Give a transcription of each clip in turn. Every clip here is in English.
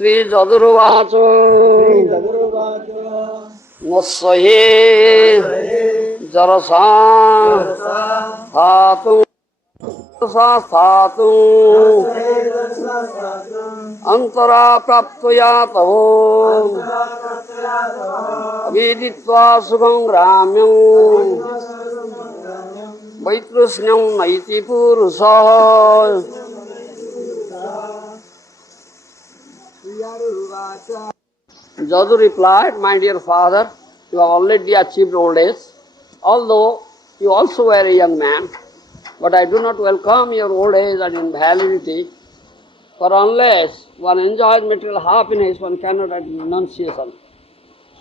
Sri Jadurvacho Nassahe Jarasa Thatu Thatu Antara Praptoya Tavo Aviditva Sukham Gramyam Vaitrusnyam Naiti Purusa. Jadu replied, my dear father, you have already achieved old age, although you also were a young man, but I do not welcome your old age and invalidity, for unless one enjoys material happiness, one cannot attain renunciation.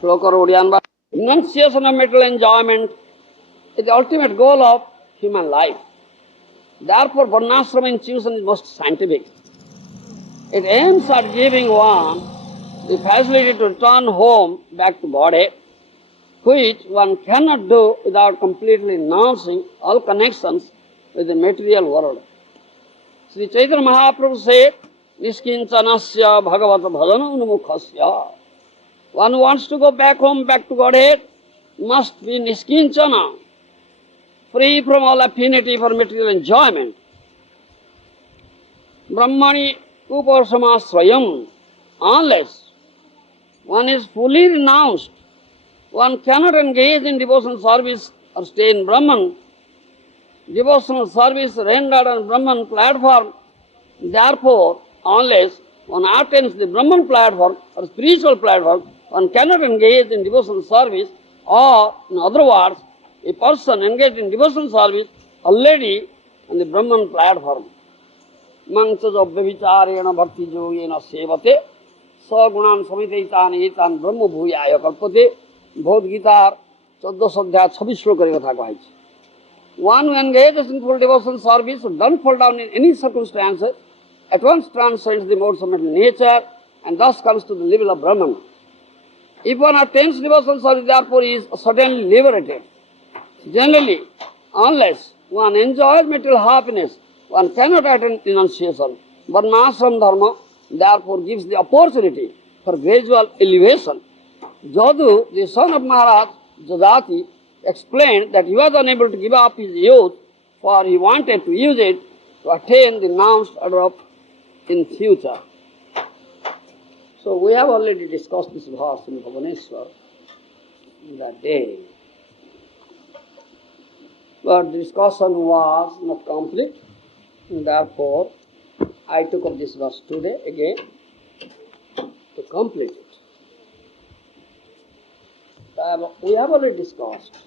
Shloka Rodyanba. Renunciation of material enjoyment is the ultimate goal of human life. Therefore, Varṇāśrama institution is most scientific. It aims at giving one the facility to return home back to Godhead, which one cannot do without completely renouncing all connections with the material world. Sri Chaitanya Mahaprabhu said, Niskincanasya bhagavata bhajana unumukhasya. One who wants to go back home, back to Godhead, must be niskinchana, free from all affinity for material enjoyment. Brahmani upasamāśrayam. Unless one is fully renounced, one cannot engage in devotional service or stay in Brahman. Devotional service rendered on Brahman platform. Therefore, unless one attains the Brahman platform or spiritual platform, one cannot engage in devotional service, or in other words, a person engaged in devotional service already on the Brahman platform. Manchaja brahmacārī-āśrama bhakti yogena sevate sagunan samitaitan etan brahma bhuyaya kalpate. Bhagavad Gita 14 অধ্যায় 26 শ্লোকের কথা কইছে। One who engages in full devotional service who doesn't fall down in any circumstances at once transcends the modes of material nature and thus comes to the level of Brahman. If one attains devotional service, therefore he is certainly liberated. Generally, unless one enjoys material happiness, one cannot attain renunciation. Varṇāśrama dharma therefore gives the opportunity for gradual elevation. Jadu, the son of Maharaj Jadati, explained that he was unable to give up his youth, for he wanted to use it to attain the renounced order in future. So we have already discussed this verse in Bhubaneswar that day. But the discussion was not complete, and therefore I took up this verse today again to complete it. We have already discussed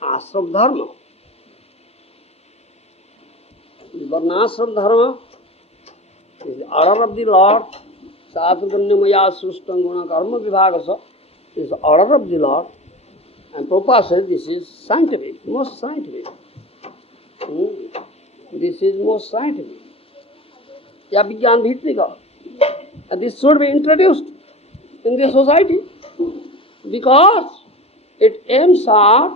Ashram Dharma. Varṇāśrama Dharma is the order of the Lord. Sādhu māyā srishtam guna karma vibhagasa is the order of the Lord. And Prabhupada says this is scientific, most scientific. This is most scientific. Ya Vigyan Bhitrika. And this should be introduced in the society because it aims at.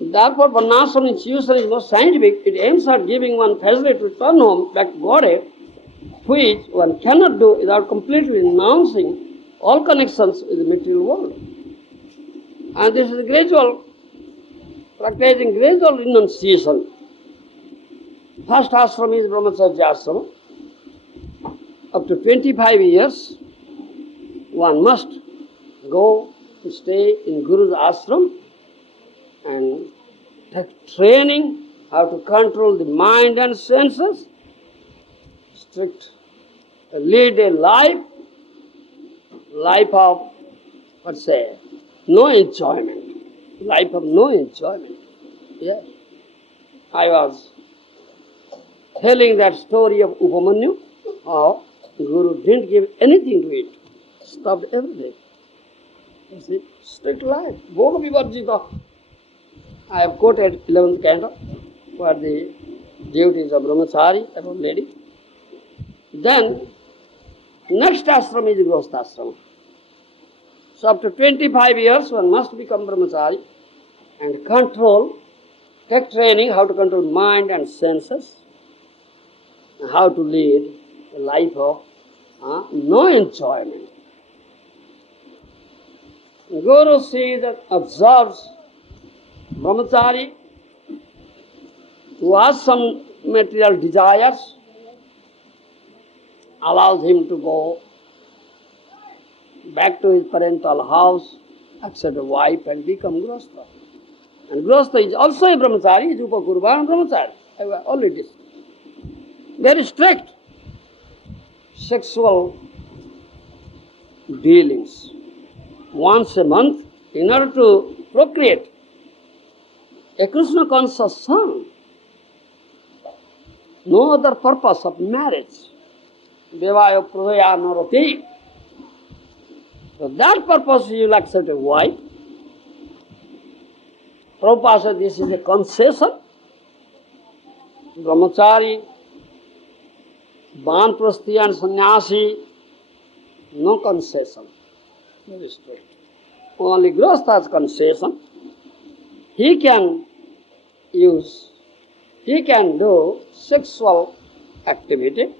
Therefore, Varṇāśrama institution is most scientific. It aims at giving one facility to return home back to Godhead, which one cannot do without completely renouncing all connections with the material world. And this is gradual, practicing gradual renunciation. First ashram is brahmacārī-āśrama. Up to 25 years, one must go to stay in Guru's ashram and take training how to control the mind and senses, lead a life of, no enjoyment. Life of no enjoyment. Yes. I was telling that story of Upamanyu, how Guru didn't give anything to it, stopped everything. You see, strict life. Bhoga vivarjita. I have quoted 11th canto for the duties of brahmacārī, about lady. Then, next ashram is gṛhastha-āśrama. So after 25 years, one must become brahmacārī and take training how to control mind and senses. how to lead a life of no enjoyment. The Guru sees and observes brahmacārī who has some material desires, allows him to go back to his parental house, accept a wife and become gṛhastha. And gṛhastha is also a brahmacārī, is upakurva and brahmacārī. I have already said. Very strict sexual dealings. Once a month, in order to procreate a Krishna conscious son. No other purpose of marriage. Devaya pradaya narati. For that purpose you will accept a wife. Prabhupada said this is a concession. Brahmacārī, vānaprastha and sannyāsi, no concession. Very strict. Only gṛhastha has concession. He can do sexual activity.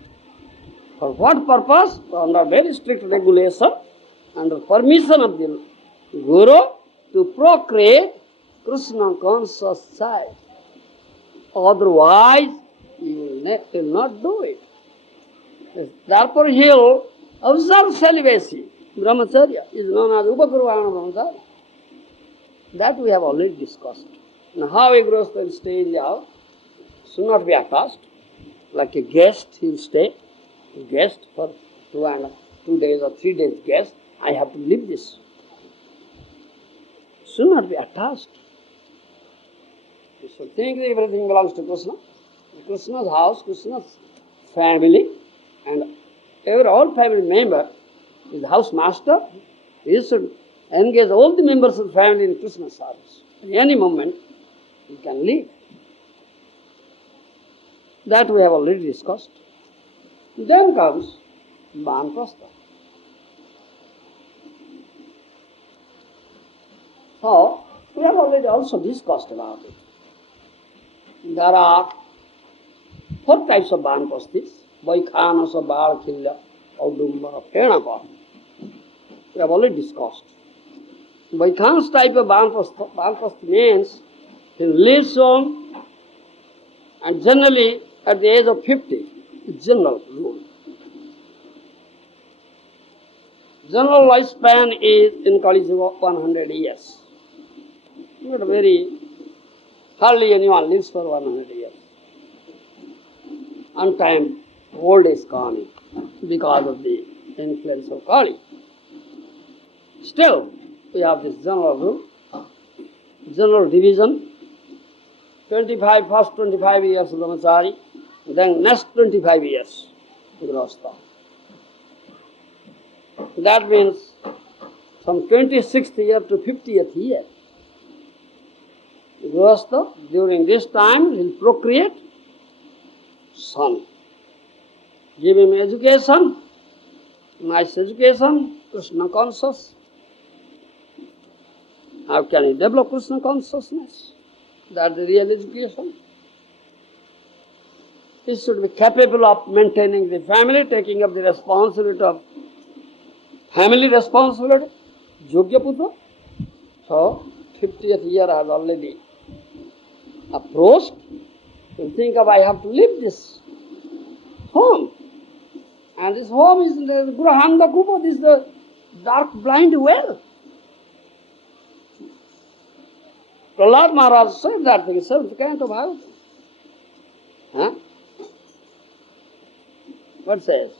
For what purpose? Under very strict regulation, under permission of the Guru, to procreate Krishna conscious child. Otherwise, he will not do it. Therefore, he will observe celibacy. Brahmacārya is known as upakurvāna brahmacārya. That we have already discussed. Now, how a gṛhastha will stay in the house should not be attached. Like a guest, he will stay. A guest for 2 days or 3 days guest. I have to live this. Should not be attached. You should think that everything belongs to Krishna. Krishna's house, Krishna's family, and all family member is the house master. He should engage all the members of the family in Krishna service. At any moment, he can leave. That we have already discussed. Then comes vānaprastha. So, we have already also discussed about it. There are 4 types of vānaprasthis: vaikhanasa, bālakhilya, audumba, prema-bhakti. We have already discussed. Vaikhanasa type of vānaprastha means he lives on, and generally at the age of 50, it's general rule. General lifespan is in Kali Yuga 100 years. Not hardly anyone lives for 100 years. On time, old is coming because of the influence of Kali. Still, we have this general rule, general division. First 25 years brahmacārī, then next 25 years gṛhastha. That means from 26th year to 50th year, gṛhastha, during this time, will procreate son. Give him education, nice education, Krishna conscious. How can he develop Krishna consciousness? That's the real education. He should be capable of maintaining the family, taking up the responsibility of family responsibility, yogya putra. So, 50th year has already approached. You think of, I have to leave this home. And this home is the grahanda, this is the dark blind well. Lord Maharaj said that thing, 7th canto of Bhagavatam. Huh? What says?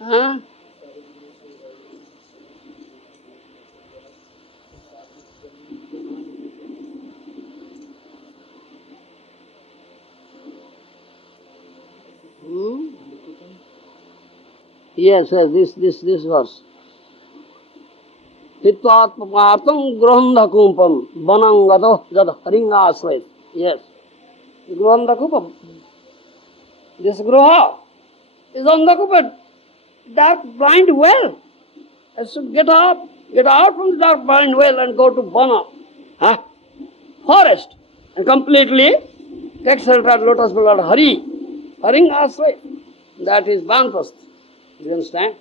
Huh? Yes, this verse. Hitvātmātam gṛhastha-kumpam vanangado jad haringasvait. Yes. Gṛhastha-kumpam. This grūha is on the dark blind well. I should get out from the dark blind well and go to vana, forest, and completely take shelter at lotus of Lord Hari, Haringasraya. That is vānaprastha. You understand?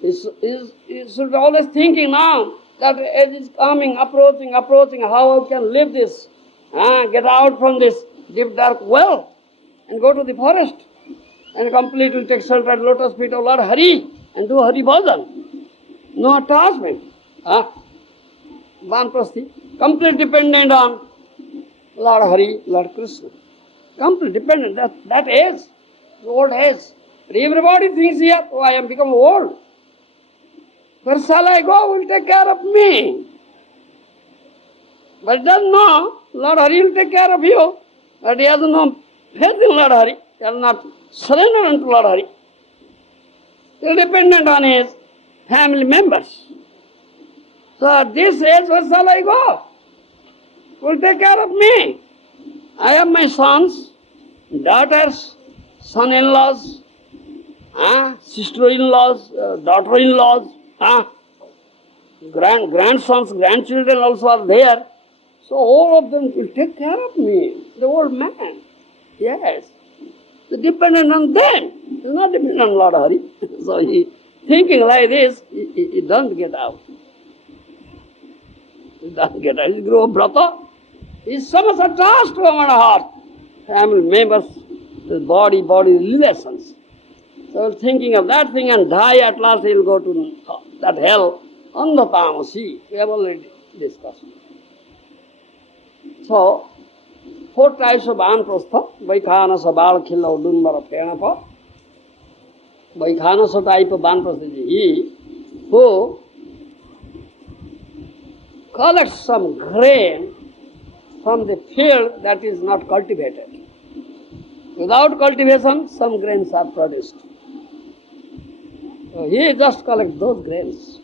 He should be always thinking now that age is coming, approaching, how I can live this, get out from this deep dark well and go to the forest and completely take shelter at lotus feet of Lord Hari and do Hari Bhajan. No attachment. Vānaprastha, completely dependent on Lord Hari, Lord Krishna. Completely dependent. That age, the old age. But everybody thinks here, oh, I am become old. Where shall I go? Who will take care of me? But he doesn't know Lord Hari will take care of you. But he has no faith in Lord Hari. He has not surrendered unto Lord Hari. He is dependent on his family members. So at this age, where shall I go? Who will take care of me? I have my sons, daughters, son-in-laws, sister-in-laws, daughter-in-laws, grandsons, grandchildren also are there. So all of them will take care of me, the old man. Yes. So dependent on them. He is not dependent on Lord Hari. So he thinking like this, he doesn't get out. He doesn't get out. His Guru Brata is so much attached to our heart. Family members, the body relations. So thinking of that thing and die, at last he will go to that hell on the tamasi. We have already discussed. So, 4 types of vānaprastha, Vaikhanasa, Balakhila, Udumbara, Phenapa. Vaikhanasa type of vānaprastha is he who collects some grain from the field that is not cultivated. Without cultivation, some grains are produced. So he just collects those grains.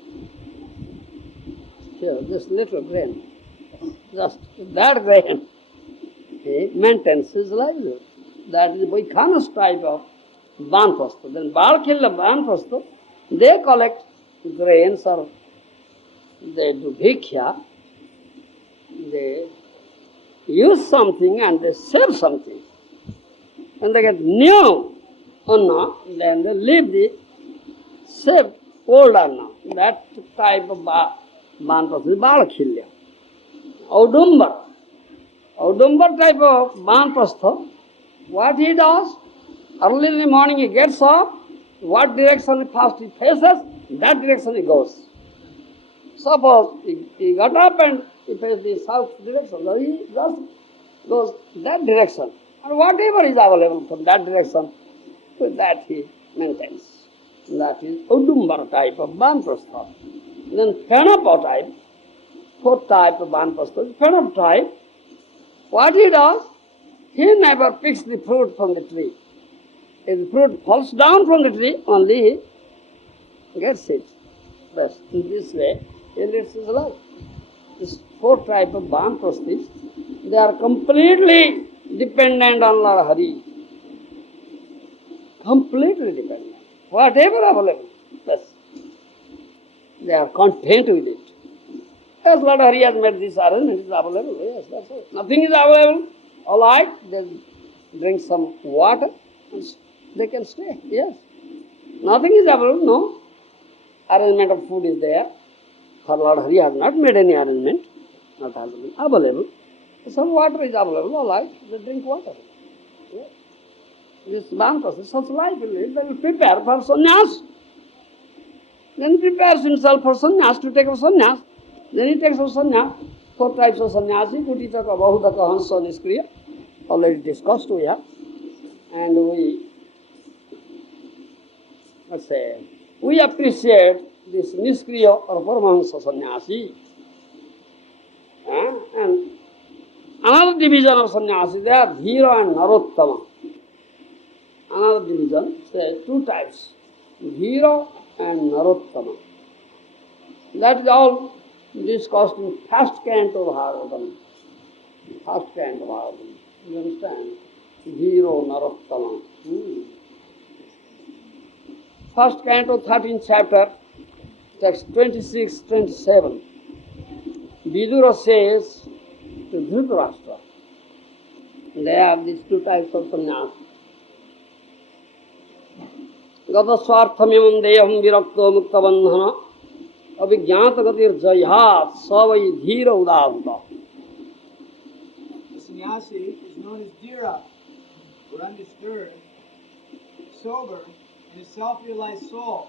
Here, this little grain. Just that grain, he maintains his livelihood. That is Vaikhanasa type of vānaprastha. Then Balakhila vānaprastha, they collect grains or they do bhiksha, they use something and they save something. When they get new anna, then they leave the saved old anna. That type of vānaprastha is Balakhila. Audumbar type of vānaprastha, what he does, early in the morning he gets up, what direction first he faces, that direction he goes. Suppose he got up and he faces the south direction, so he just goes that direction. And whatever is available from that direction, with that he maintains. That is Audumbar type of vānaprastha. Then Phenapa type, 4th type of vānaprastha, Phenapa type, what he does, he never picks the fruit from the tree. If the fruit falls down from the tree, only he gets it. But in this way, he lives his life. This 4th type of vānaprasthis, they are completely dependent on Lord Hari. Completely dependent. Whatever available, yes. They are content with it. Yes, Lord Hari has made this arrangement, it is available. Yes, that's it. Nothing is available. All right, they drink some water and they can stay. Yes. Nothing is available, no. Arrangement of food is there. For Lord Hari has not made any arrangement. Not available. Some water is available, all right, they drink water. Yes. This vānaprastha is such life in it, they will prepare for sannyas. Then he prepares himself for sannyas, to take a sannyas. Then he takes a sannyas. 4 types of sannyasi, Kutitaka, Bahudaka, Hansa, Niskriya. Already discussed we have. And we appreciate this Niskriya or Paramahansa sannyasi. And another division of sannyasi, they are Dhira and Narottama. Another division, say 2 types, Dhira and Narottama. That is all discussed in first canto of Bhagavatam. First canto of Bhagavatam. You understand? Dhira, Narottama. First canto, 13th chapter, text 26, 27. Vidura says to Dhritarashtra, they have these 2 types of sannyas. गतस्वार्थमिमं देहं विरक्तो मुक्तबन्धन अभिज्ञातगतिर्जयात् स वै धीर उदाहृत. The sannyasi is known as dhira, or undisturbed, sober, and a self-realized soul.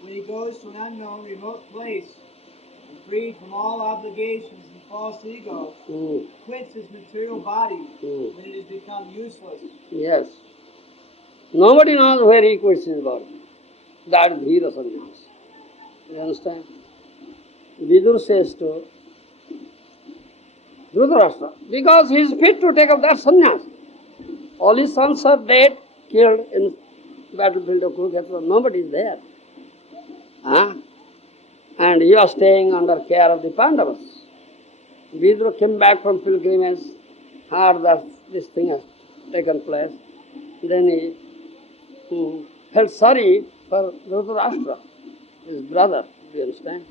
When he goes to an unknown, remote place and freed from all obligations and false ego, quits his material body when it has become useless. Yes. Nobody knows where he quits his body. That is dhira sannyas. You understand? Vidur says to Dhritarashtra, because he is fit to take up that sannyas. All his sons are dead, killed in battlefield of Kṛṣṇa-kathā. Nobody is there. And he was staying under care of the Pandavas. Vidura came back from pilgrimage, heard that this thing has taken place. Then he felt sorry for Dhritarashtra, his brother, you understand?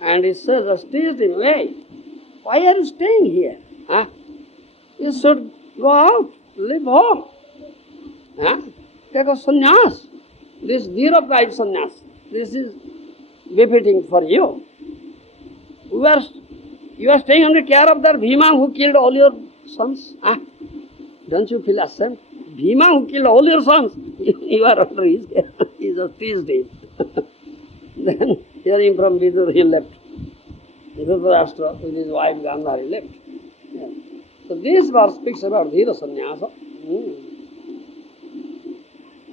And he says, teased him, hey, why are you staying here? You should go out, live home. Take a sannyas. This dhira type sannyas. This is befitting for you. You are staying under care of that Bhima who killed all your sons. Don't you feel ashamed? Bhima who killed all your sons, you are under his care. He just teased him. Then hearing from Vidur, he left. Dhritarashtra with his wife Gandhari left. Yeah. So this verse speaks about dhira sannyasa.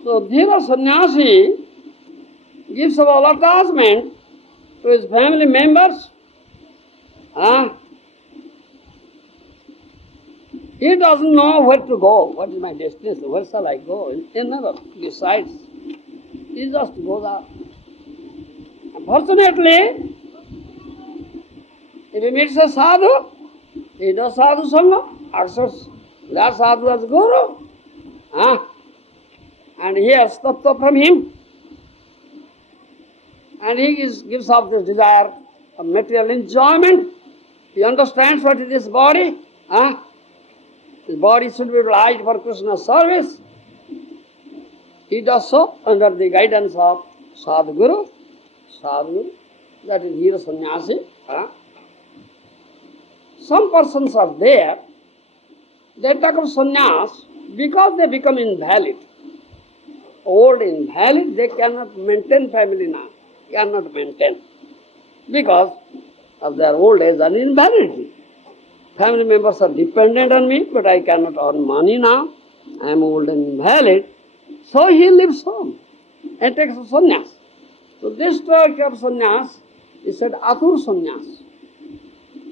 So dhira sannyasi gives up all attachment to his family members. He doesn't know where to go. What is my destination? Where shall I go? He never decides. He just goes out. Unfortunately, if he meets a sadhu, he does sadhu sangha, accepts that sadhu as guru, and hears tattva from him. And he gives up this desire of material enjoyment. He understands what is this body. This body should be utilized for Krishna's service. He does so under the guidance of Sadhguru. Sadhguru, that is dhira sannyasi. Some persons are there, they take up sannyas because they become invalid. Old, invalid, they cannot maintain family now. Cannot maintain. Because of their old age and invalidity. Family members are dependent on me, but I cannot earn money now. I am old and invalid. So he leaves home and takes a sannyas. So this type of sannyas is said atur sannyas.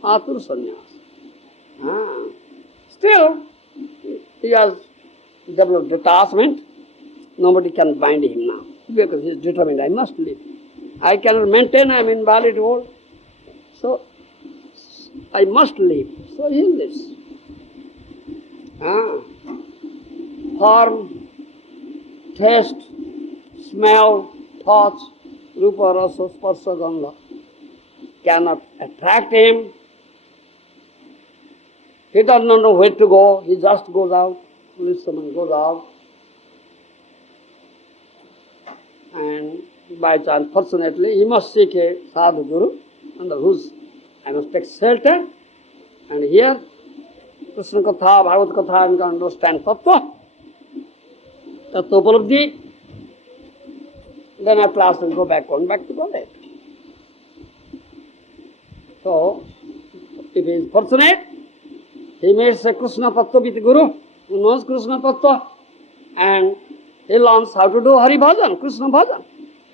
Atur sannyas. Still, he has developed detachment. Nobody can bind him now because he is determined, I must live. I cannot maintain, I am invalid old. So, I must live. So he lives. Form, taste, smell, thoughts, rupa, rasa, sparsha, gandha cannot attract him. He does not know where to go. He just goes out, leaves someone, goes out. And by chance, fortunately, he must seek a sadhu guru under whose I must take shelter. And here, Kṛṣṇa-kathā, Bhagavad-kathā, and can understand tattva, tattva-upalabdhi. Then at last we'll go back to Godhead. So, if he is fortunate, he meets a Kṛṣṇa-tattva with guru who knows Kṛṣṇa-tattva, and he learns how to do Hari Bhajan, Krishna Bhajan.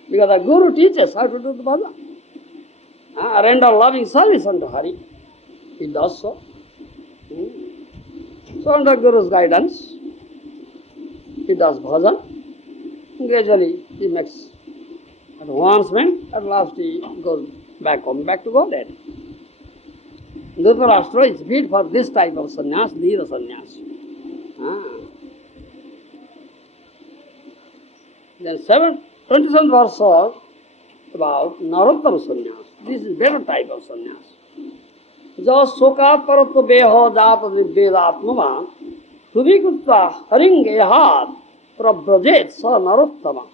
Because the guru teaches how to do the bhajan. Render loving service unto Hari. He does so. So under Guru's guidance, he does bhajan. Gradually he makes advancement. At last he goes back home, back to Godhead. Dhritarashtra is fit for this type of sannyas, dhira sannyas. Then 27th verse was about narottama sannyas. This is better type of sannyas. Jas sokat paratva beho jata divvedatmava tudikutta haringehat prabrajet sa narottama.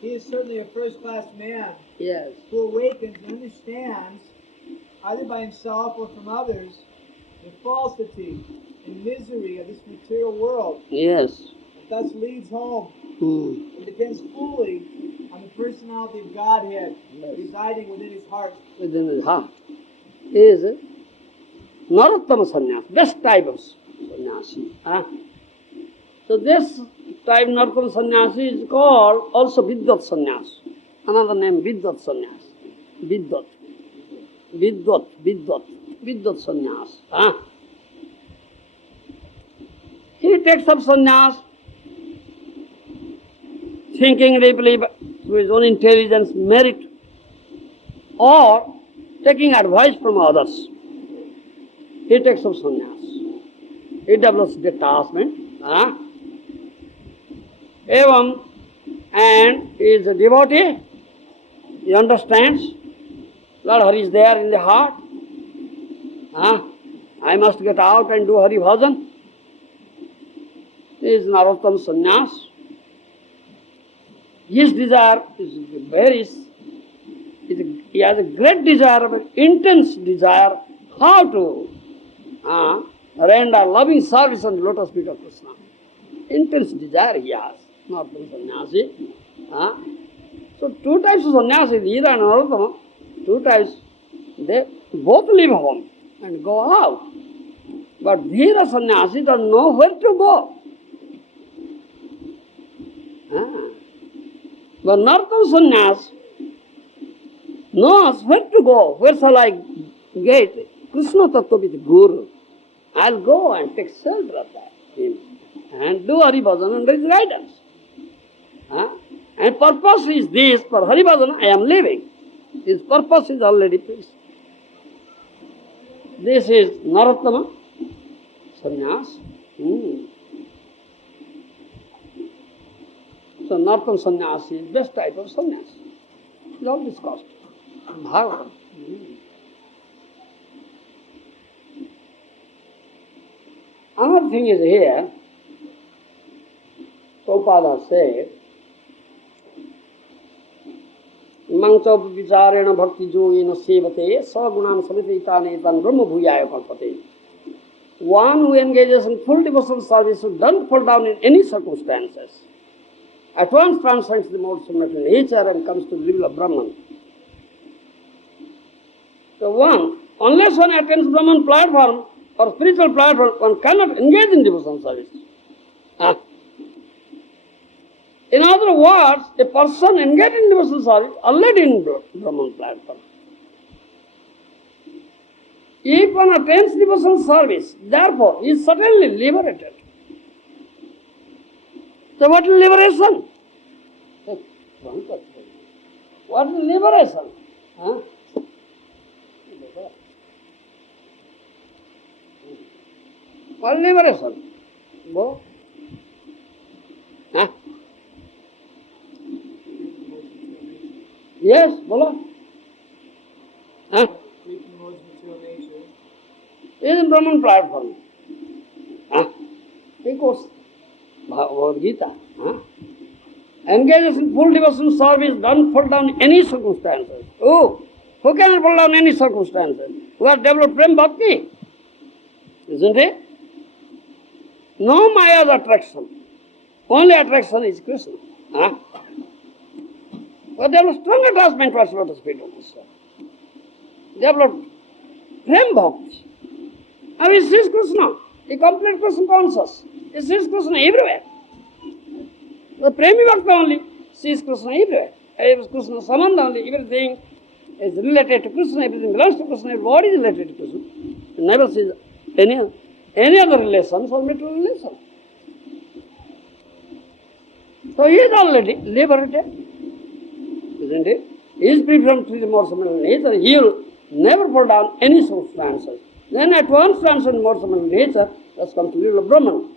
He is certainly a first-class man Yes. who awakens and understands, either by himself or from others, the falsity and misery of this material world, Yes. and thus leads home Hmm. and depends fully on the personality of Godhead Yes. residing within his heart. Within his heart. Is narottama sannyas, best type of sannyasi. So this type narottama sannyasi is called also Vidvat sannyas. Another name Vidvat sannyas. Vidvat. Vidvat. Vidvat. Vidvat sannyas. He takes up sannyas, thinking deeply through his own intelligence, merit, or taking advice from others. He takes up sannyas. He develops detachment. Evam, and he is a devotee. He understands Lord Hari is there in the heart. I must get out and do Hari Bhajan. This is Narottam Sannyas. His desire is he has a great desire, an intense desire, how to render loving service on the lotus feet of Krishna. Intense desire he has, Narottam Sannyasi. So two types of sannyasi, Dhira and Narottama, two types, they both leave home and go out. But Dhira sannyasi doesn't know where to go. But Narottam sannyas knows where to go. Where shall I get Kṛṣṇa-kathā with Guru? I'll go and take shelter of him and do Hari Bhajan under his guidance. And purpose is this, for Hari Bhajan I am living. His purpose is already fixed. This is Narottama sannyas. So Narottama sannyasi is best type of sannyas. It's all discussed. Bhagavatam. Another thing is here, Prabhupada said, Mangcha vicārena bhakti yogena sevate sagunam samititane tan brahma bhuyaya kalpate. One who engages in full devotional service who doesn't fall down in any circumstances, at once transcends the modes of material nature and comes to the level of Brahman. So unless one attains Brahman platform or spiritual platform, one cannot engage in devotional service. In other words, a person engaged in devotional service already in Brahman platform. If one attains devotional service, therefore, he is certainly liberated. So what is liberation? What is liberation? What is liberation? Go. Yes, bolo. Taking modes of material nature. It is in Brahman platform. Because Bhagavad Gita. Engages in full devotional service, don't fall down any circumstances. Oh, who cannot fall down any circumstances? Who has developed prema-bhakti? Isn't it? No māyā's attraction. Only attraction is Krishna. But they have strong attachment towards lotus feet of Krishna. They have prema-bhakti. Now he sees Krishna. He complete Krishna conscious. He sees Krishna everywhere. The prema-bhakti only sees Krishna everywhere. Krishna samandha only, everything is related to Krishna, everything belongs to Krishna, everybody is related to Krishna. He never sees any other relations or material relations. So he is already liberated, isn't it? He is free from three modes of nature. He will never fall down any circumstances. Then at once transcend modes of nature, thus comes to the level of Brahman.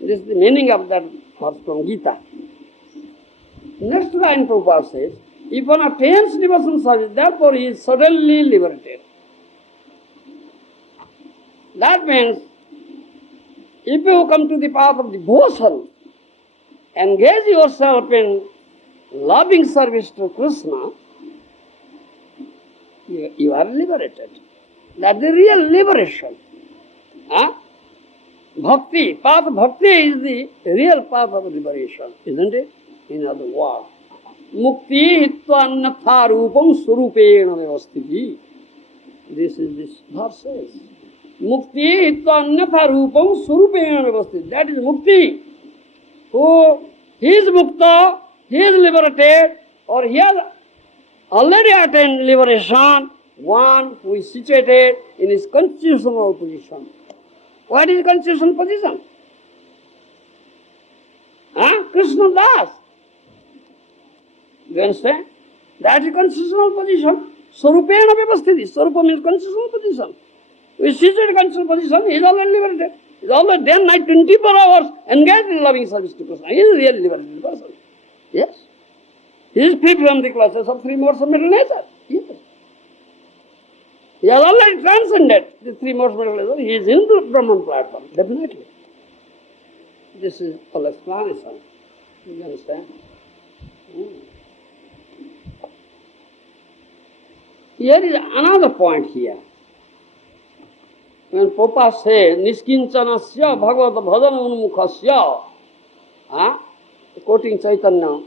This is the meaning of that verse from Gita. Next line Prabhupada says, if one attains devotional service, therefore he is suddenly liberated. That means, if you come to the path of devotion, engage yourself in loving service to Krishna, you are liberated. That's the real liberation. Bhakti, path of bhakti is the real path of liberation, isn't it? In other words, mukti hitva annatha rupam surupena vyavastiti. This verse says. Mukti hitva annatha rupam surupena vyavastiti. That is mukti. Who he is mukta, he is liberated, or he has already attained liberation, one who is situated in his constitutional position. What is constitutional position? Krishna Das. You understand? That is constitutional position. Swarupena vyavasthiti. Swarupa means constitutional position. He is situated in constitutional position, he is already liberated. He is already day and night, 24 hours, engaged in loving service to Krishna. He is a really liberated person. Yes. He is free from the clutches of three modes of mental nature. Yes. He has already transcended the three modes of mental nature. He is in the Brahman platform, definitely. This is all explanation. You understand? Here is another point here. When Prabhupada says, Niskincanasya bhagavad bhajana unmukhasya, quoting Chaitanya,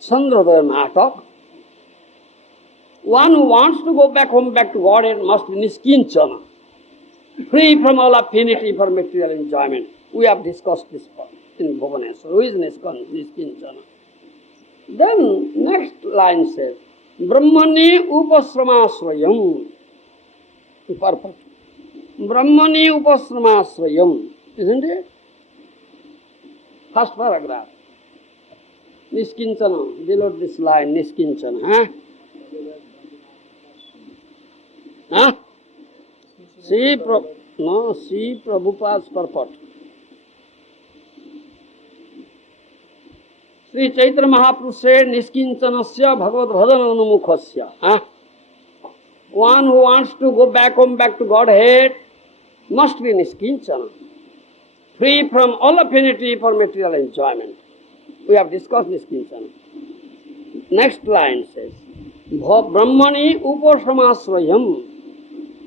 Chandrodaya Natak, one who wants to go back home, back to Godhead, must be niskinchana, free from all affinity for material enjoyment. We have discussed this point in Bhubaneswar. Who is niskinchana? Then next line says, Brahmani upasramasrayam. Perfect. Brahmani upasramasrayam. Isn't it? First paragraph. Niskinchana. Below this line, niskinchana. See Prabhupāda's purport. Sri Chaitanya Mahaprabhu said, Niskincanasya bhagavad bhajana unmukhasya. One who wants to go back home, back to Godhead, must be niskinchana, free from all affinity for material enjoyment. We have discussed niskinchana. Next line says, Brahmani upasramasrayam.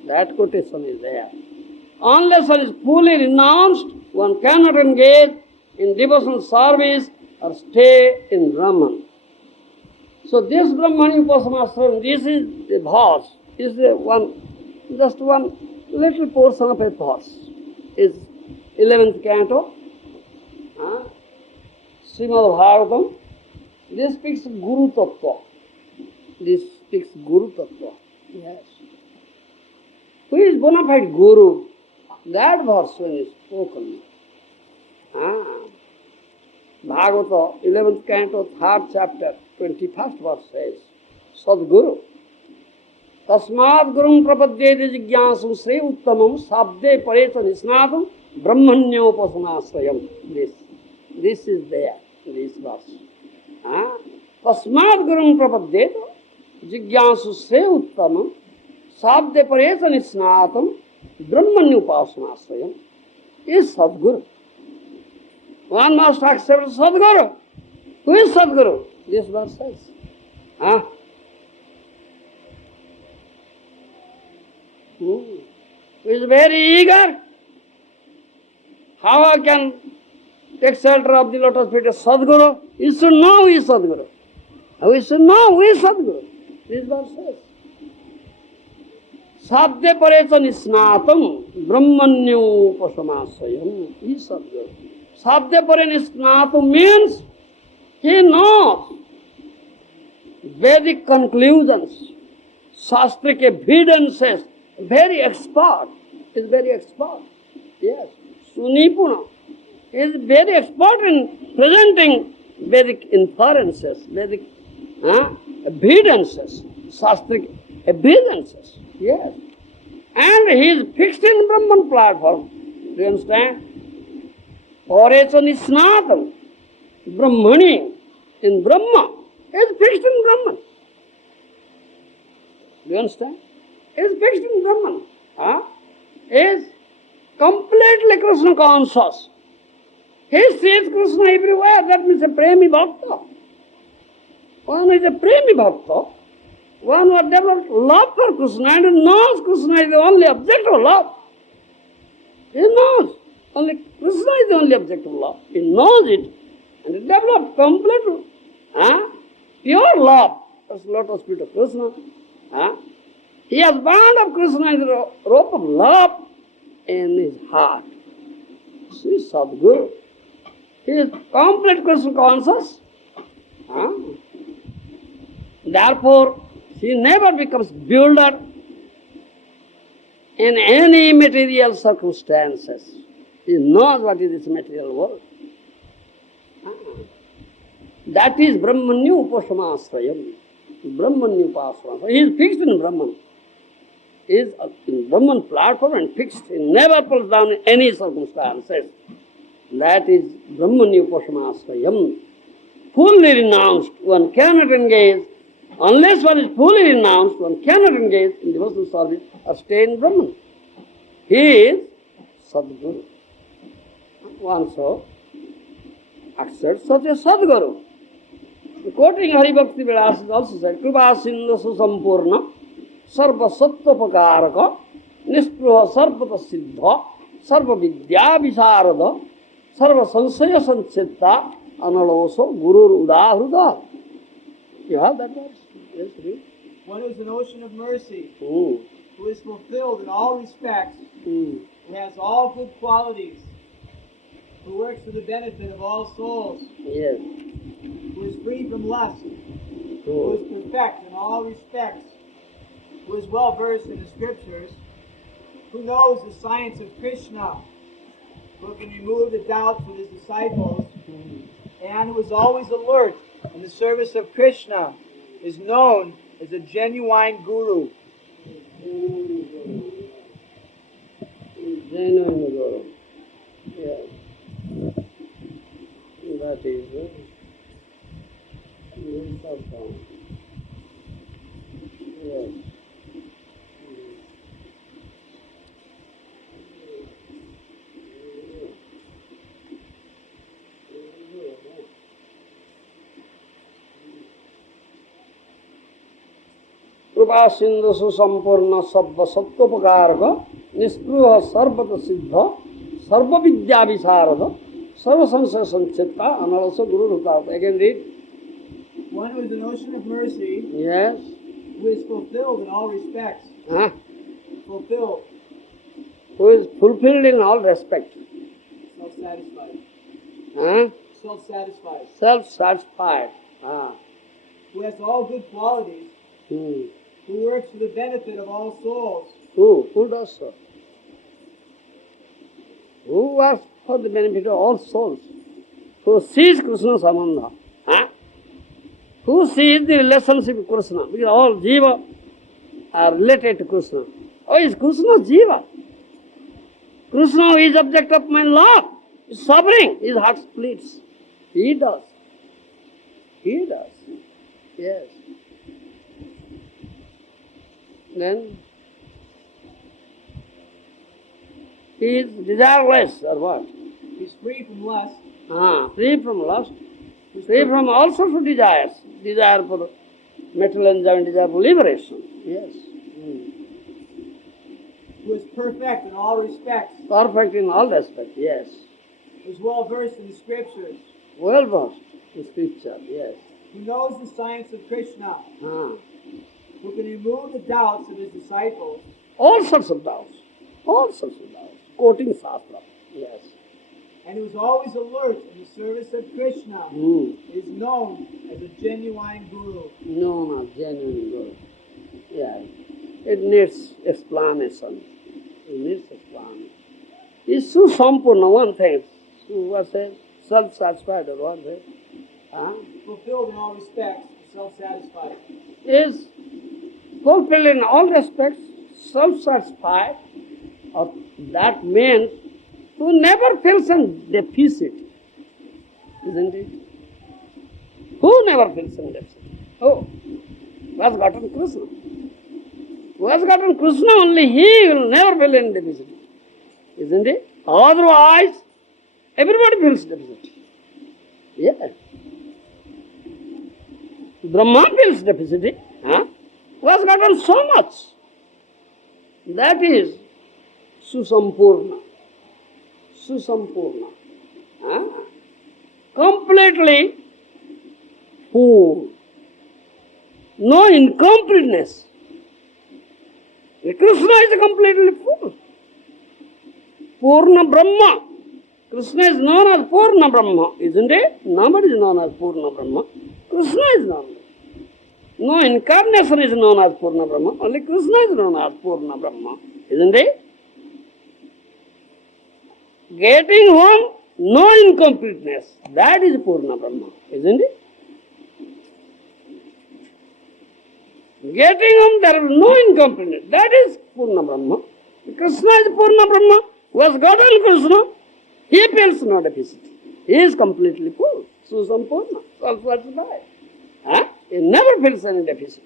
That quotation is there. Unless one is fully renounced, one cannot engage in devotional service or stay in Brahman. So this Brahmani upasramasrayam, this is the verse, is just one little portion of a verse. Is 11th canto, Srimad Bhagavatam. This speaks guru-tattva. This speaks guru-tattva. Yes. Who is bona fide guru? That verse when is spoken. Bhagavata, 11th canto, 3rd chapter, 21st verse says, Sadguru. Tasmad gurum prapadyeti jigyāsum sre uttamam sabde parecha nisnātam brahmanyopasanaśrayam. This is there, this verse. Tasmad gurum prapadyeti jigyāsum sre uttamam sabde parecha nisnātam brahmanyopasanaśrayam is Sadguru. One must accept Sadguru. Who is Sadguru? This verse says. Who is very eager. How I can take shelter of the lotus feet of Sadguru? You should know who is Sadguru. We should know who is Sadguru. This verse says. Sadhya parecha nisnatam brahmanyopasanaśrayam is Sadguru. Sadhya pare nisnatam means he knows Vedic conclusions, Shastric evidences, very expert, is very expert. Yes, Sunipuna is very expert in presenting Vedic inferences, Vedic evidences, Shastric evidences. Yes, and he is fixed in Brahman platform. Do you understand? Parecha nisnatam, Brahmani, in Brahma, is fixed in Brahman. Do you understand? Is fixed in Brahman. Is completely Krishna conscious. He sees Krishna everywhere, that means a prema-bhakta. One is a prema-bhakta, one who has developed love for Krishna and knows Krishna is the only object of love. He knows only Krishna is the only object of love. He knows it and he developed complete pure love. That's lotus feet of Krishna. He has bound up Krishna in the rope of love in his heart. See, Sadguru. He is complete Krishna conscious. Therefore, he never becomes bewildered in any material circumstances. He knows what is this material world. That is Brahmanyupāśrama. Brahmanyupāśrama. He is fixed in Brahman. He is in Brahman platform and fixed. He never pulls down in any circumstances. That is Brahmanyupāśrama. Fully renounced, one cannot engage. Unless one is fully renounced, one cannot engage in devotional service or stay in Brahman. He is Sadguru. One so accepts such a Sadguru. Quoting Hari Bhakti Vilas also said, Kripā-sindhu sampurna sarva sattva-pakāraka nispruha sarvata siddha sarva vidya visārada sarva sansaya sanchitta analoso guru-udāhrudha. You have that verse? Yes, read. One who is an ocean of mercy, who is fulfilled in all respects, who has all good qualities, who works for the benefit of all souls, Yes. who is free from lust, who is perfect in all respects, who is well versed in the scriptures, who knows the science of Krishna, who can remove the doubts of his disciples, and who is always alert in the service of Krishna, is known as a genuine guru. Genuine guru. Yes. That is it. Yes. Kripā-sindhu sampurna sabba sattva-pakāraka nispruha sarvata siddha sarva vidya visārada sarva sansaya sanchitta analasa guru-tattva. Again read. One who is an ocean of mercy, Yes. who is fulfilled in all respects, fulfilled, Who is fulfilled in all respect. self-satisfied, self-satisfied, Self-satisfied. who has all good qualities, Who who works for the benefit of all souls, Who does so? Who works for the benefit of all souls? Who sees Krishna Sambandha? Who sees the relationship with Krishna? Because all jiva are related to Krishna. Oh, is Krishna jiva? Krishna is object of my love. Is suffering. His heart splits. He does. He does. Yes. Then he is desireless or what? he's free from lust, Free from lust, free from all sorts of desires. Desire for material enjoyment, desire for liberation. Yes. who is perfect in all respects, Perfect in all respects, yes. who is well versed in the scriptures, Well versed in scripture, yes. who knows the science of Krishna, Ah. who can remove the doubts of his disciples, All sorts of doubts. All sorts of doubts. Quoting Shastra, yes. and who is always alert in the service of Krishna, is known as a genuine guru. No, not genuine good. Yeah. It needs explanation. It needs explanation. It's so sampurna, one thing. So what says? Self-satisfied or one thing. Fulfilled in all respects, self-satisfied. Is fulfilled in all respects, self-satisfied, or that means who never feels some deficit, isn't it? Who never feels some deficit? Who? Who has gotten Krishna? Who has gotten Krishna, only he will never feel any deficit, isn't it? Otherwise, Everybody feels deficit. Yeah. Brahman feels deficit. Huh? Who has gotten so much? That is Susampurna. Susampurna. Huh? Completely full. No incompleteness. Krishna is completely full. Purna Brahma. Krishna is known as Purna Brahma, isn't it? Nobody is known as Purna Brahma. Krishna is known. No incarnation is known as Purna Brahma. Only Krishna is known as Purna Brahma, isn't it? Getting home, no incompleteness. That is Purna Brahma, isn't it? Getting home, there is no incompleteness. That is Purna Brahma. Krishna is Purna Brahma. Who has gotten Krishna, he feels no deficit. He is completely full. Susampurna. Self-satisfied. He never feels any deficit.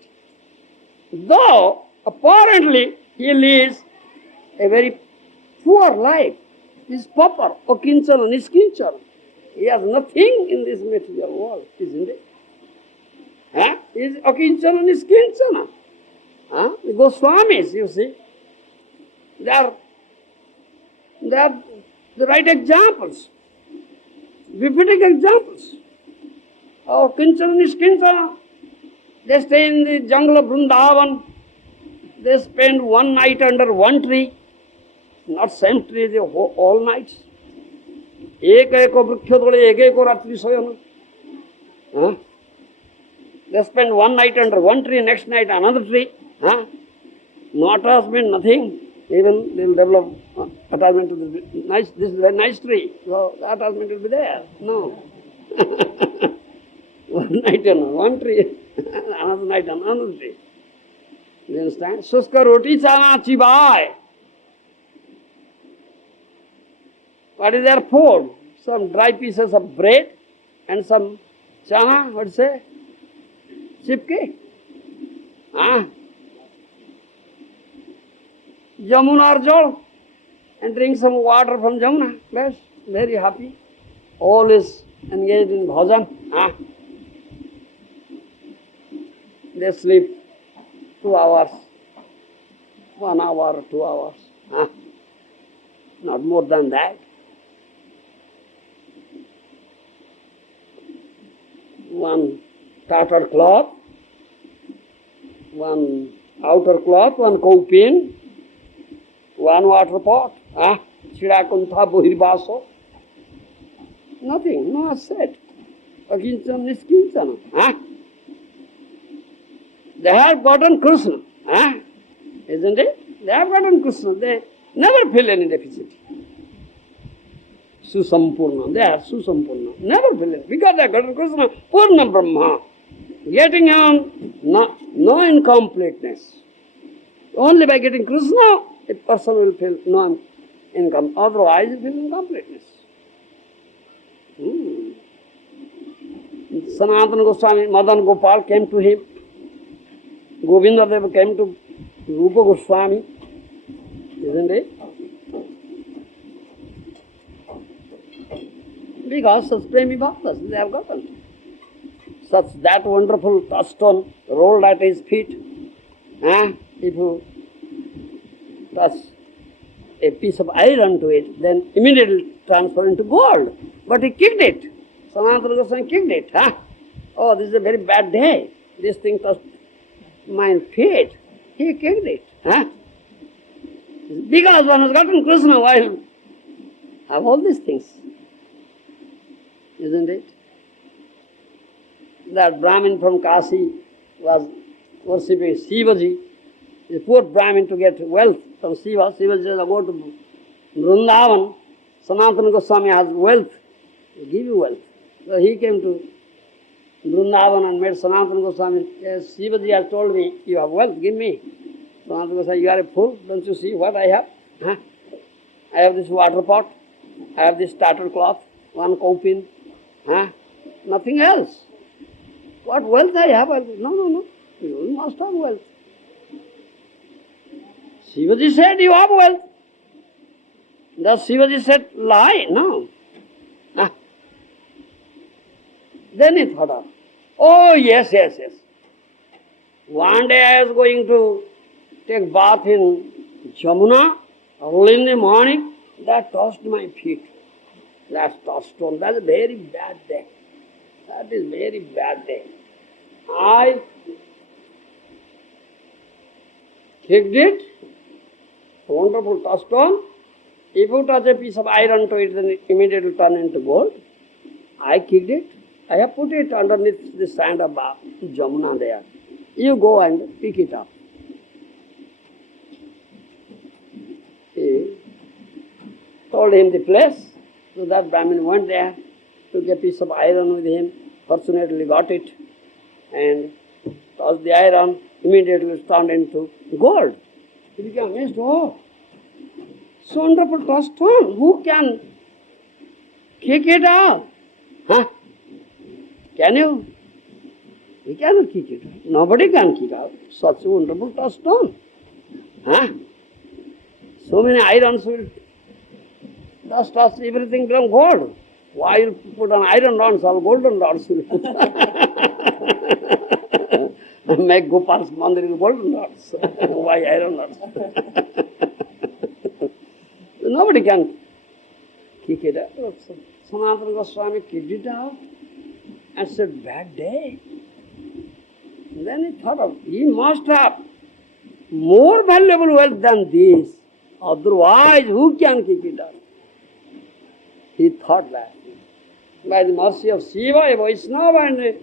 Though, apparently, he lives a very poor life. He is pauper, okinchana, niskinchana. He has nothing in this material world, isn't it? He is okinchana, niskinchana. The Goswamis, you see, they are the right examples, befitting examples. Oh, kinchana, niskinchana. They stay in the jungle of Vrindavan. They spend one night under one tree. Not same tree, they all nights. Eko vriksha tole eko ratri soyana. They spend one night under one tree, next night another tree. No attachment, nothing. Even they will develop attachment to this is a nice tree. So the attachment will be there. No. One night on one tree, another night on another tree. You understand? Suska roti chana chibai. What is their food? Some dry pieces of bread and some chana, what do you say? Chipke? Jamuna or Jol, and drink some water from Jamuna. Yes, very happy. Always engaged in bhajan. They sleep 2 hours, 1 hour, 2 hours. Not more than that. One tattered cloth, one outer cloth, one kaupin, one water pot, chirakuntha bohirvaso. Nothing, no asset. Akinchana, niskinchana. They have gotten Krishna, isn't it? They have gotten Krishna. They never feel any deficit. Susampurna, they are Susampurna. Never feel it. Because they have gotten Krishna, Purna Brahma. Getting on, no incompleteness. Only by getting Krishna, a person will feel no income. Otherwise, he will feel incompleteness. Sanatana Goswami, Madan Gopal came to him. Govinda Deva came to Rupa Goswami, isn't it? Because such prema-bhaktas they have gotten. Such that wonderful touchstone rolled at his feet. If you touch a piece of iron to it, then immediately transfer into gold. But he kicked it. Sanatana Goswami kicked it. Oh, this is a very bad day. This thing touched my feet. He kicked it. Because one has gotten Krishna, why have all these things? Isn't it? That Brahmin from Kashi was worshipping Shivaji. A poor Brahmin to get wealth from Shiva. Shiva says, go to Vrindavan. Sanatana Goswami has wealth. He'll give you wealth. So he came to Vrindavan and met Sanatana Goswami. Yes, Shivaji has told me, you have wealth, give me. Sanatana Goswami, you are a fool, don't you see what I have? I have this water pot, I have this tattered cloth, one kaupin, nothing else. What wealth I have? No, you must have wealth. Shivaji said, you have wealth. Does Shivaji said, lie? No. Then he thought of, oh yes. One day I was going to take bath in Jamuna, early in the morning, that touched my feet. That touchstone, that's a very bad day. That is very bad day. I kicked it, wonderful touchstone. If you touch a piece of iron to it, then it immediately turn into gold. I kicked it. I have put it underneath the sand of Jamuna there. You go and pick it up. He told him the place. So that Brahmin went there, took a piece of iron with him, fortunately got it, and touched the iron, immediately turned into gold. He became amazed, oh, so wonderful touchstone, who can kick it out? Huh? Can you? We cannot kick it out. Nobody can kick out such a wonderful touchstone. Huh? So many irons will dust, everything become gold. Why you put an iron rods, all golden rods will put. Make Gopal's mandir with golden rods. Why iron rods? Nobody can kick it out. Sanatana Goswami kicked it out and said, bad day. And then he thought of, he must have more valuable wealth than this. Otherwise, who can kick it out? He thought that. By the mercy of Shiva, a Vaishnava, and the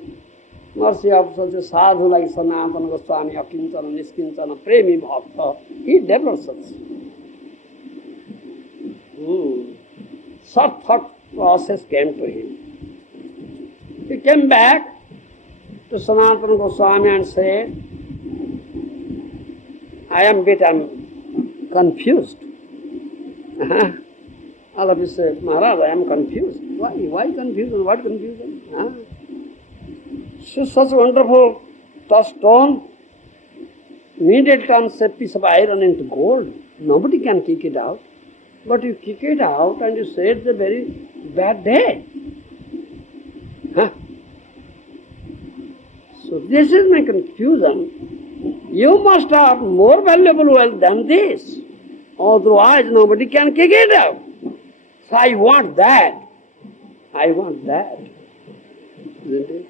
mercy of such a sadhu like Sanatana Goswami, Akinchana, Niskinchana, prema-bhakti, he developed such. Such thought process came to him. He came back to Sanatana Goswami and said, I am confused. All of you say, Maharaj, I am confused. Why confusion? What confusion? Such wonderful touchstone, immediately turns a piece of iron into gold. Nobody can kick it out. But you kick it out and you say it's a very bad day. So this is my confusion. You must have more valuable wealth than this. Otherwise nobody can kick it out. So I want that. I want that. Isn't it?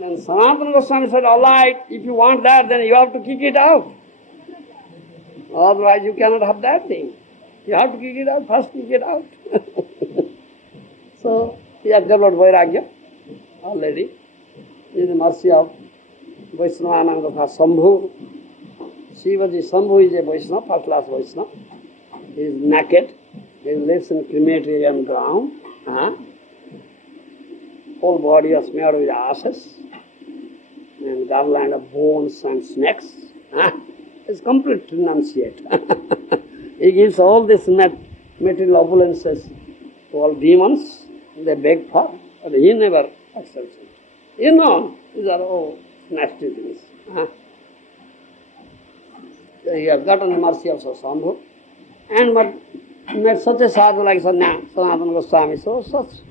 Then Sanatana Goswami said, all right, if you want that, then you have to kick it out. Otherwise you cannot have that thing. You have to kick it out, first kick it out. So he has developed Vairagya already. With the mercy of Vaishnava Sambhu. Shivaji Sambhu is a Vaishnava, first class Vaishnava. He is naked. He lives in crematorium ground. Whole body is smeared with ashes and garland of bones and snakes. Is complete renunciate. He gives all these material opulences to all demons. They beg for, but he never accepts it. You know, these are all nasty things. So he has gotten the mercy of Sambhu. And but met such a sadhu like Sanatana Goswami, so such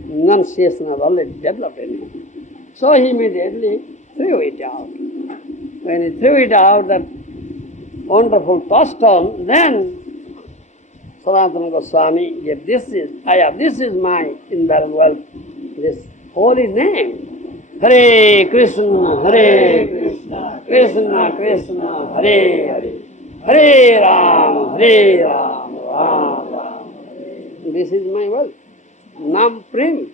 renunciation has already developed in him. So he immediately threw it out. When he threw it out, that wonderful touchstone, then Sanatana Goswami gave, this is my invaluable wealth, this holy name. Hare Krishna, Hare Krishna, Krishna Krishna, Hare Hare, Hare Rama, Rama Rama. This is my wealth. Nam Prem.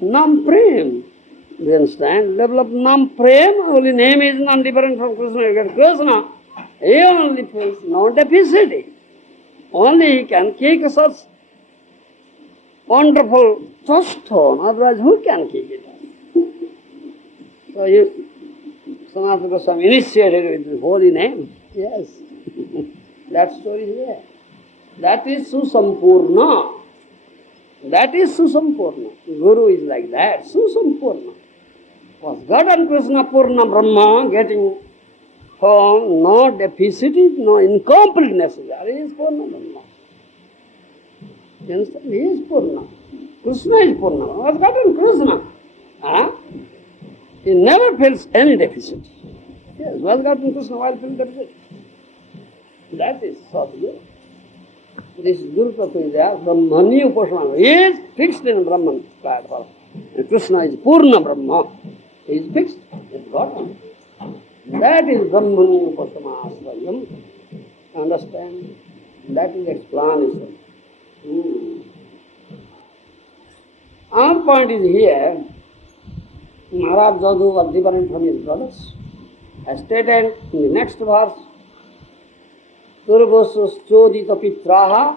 Nam Prem. You understand? Level of Nam Prem, only name is none different from Krishna. You get Krishna. He only feels no deficiency. Only he can kick such wonderful touchstone, otherwise who can kick it? So Sanatana Goswami initiated with the holy name. Yes. That story is there. That is Susampurna. That is Susampurna. Guru is like that. Susampurna. Was God and Krishna Purna Brahma getting home, no deficit, no incompleteness. That is Purna Brahma. You understand? He is Purna. Krishna is Purna. Who has gotten Krishna? Huh? He never feels any deficit. Yes, who has gotten Krishna while feeling deficit? That is sadhu. This guru-tattva is there, Brahmani Upasana. He is fixed in Brahman platform. And Krishna is Purna Brahma. He is fixed in God. That is Brahmani Upasana. Understand? That is explanation. Our point is here, Maharaj Jadhu was different from his brothers. As stated in the next verse, Durvasya chodita pitraha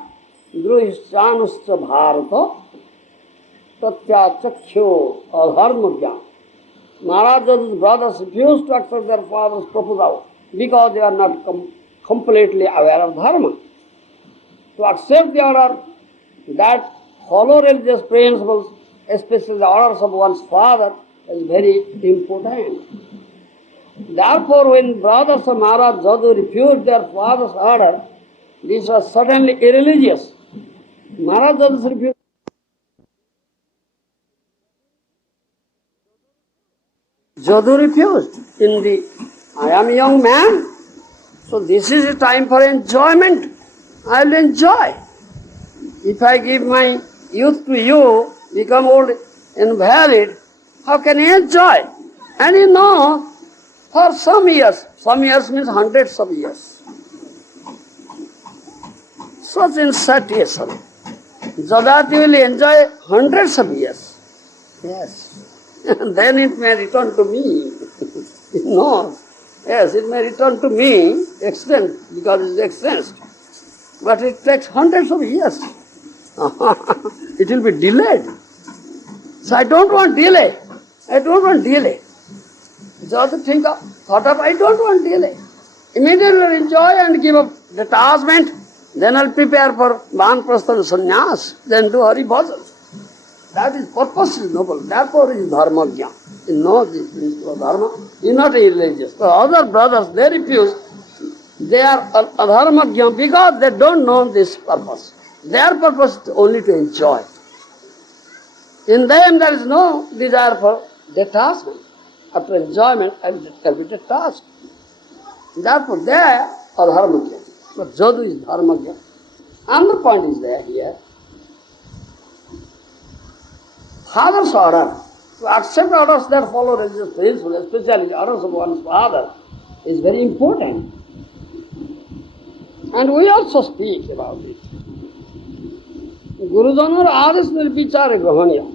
gṛhastha-āśrama bharata tatya chakshyo adharma. Maharaj Jadhu's brothers refused to accept their father's proposal because they are not completely aware of dharma. To accept the order that follow religious principles, especially the orders of one's father, is very important. Therefore, when brothers of Maharaj Jadhu refused their father's order, this was certainly irreligious. Maharaj Jadhu's refusal. Jadhu refused in the, I am a young man, so this is a time for enjoyment. I will enjoy. If I give my youth to you, become old invalid, how can I enjoy? And you know, for some years means hundreds of years, such insatiation, Jadati will enjoy hundreds of years. Yes. And then it may return to me. It knows. Yes, it may return to me, extent, because it is extensed. But it takes hundreds of years. It will be delayed. So I don't want delay. I don't want delay. Just thought of, I don't want delay. Immediately enjoy and give up detachment. Then I'll prepare for vānaprastha and sannyāsa. Then do Hari Bhajan. That is purpose is noble. Therefore is dharma-jñā. You know this principle of dharma. You are not irreligious. The other brothers, they refuse. They are adharma-jñā because they don't know this purpose. Their purpose is only to enjoy. In them there is no desire for detachment. After enjoyment, I will be detached. Therefore they are adharma-jñā. But Jadhu is dharma-jñā. Another point is there here. Father's order, to accept orders that follow religious principles, especially the orders of one's father, is very important. And we also speak about it. Gurujanar ādesh nirvichāre grahaniya.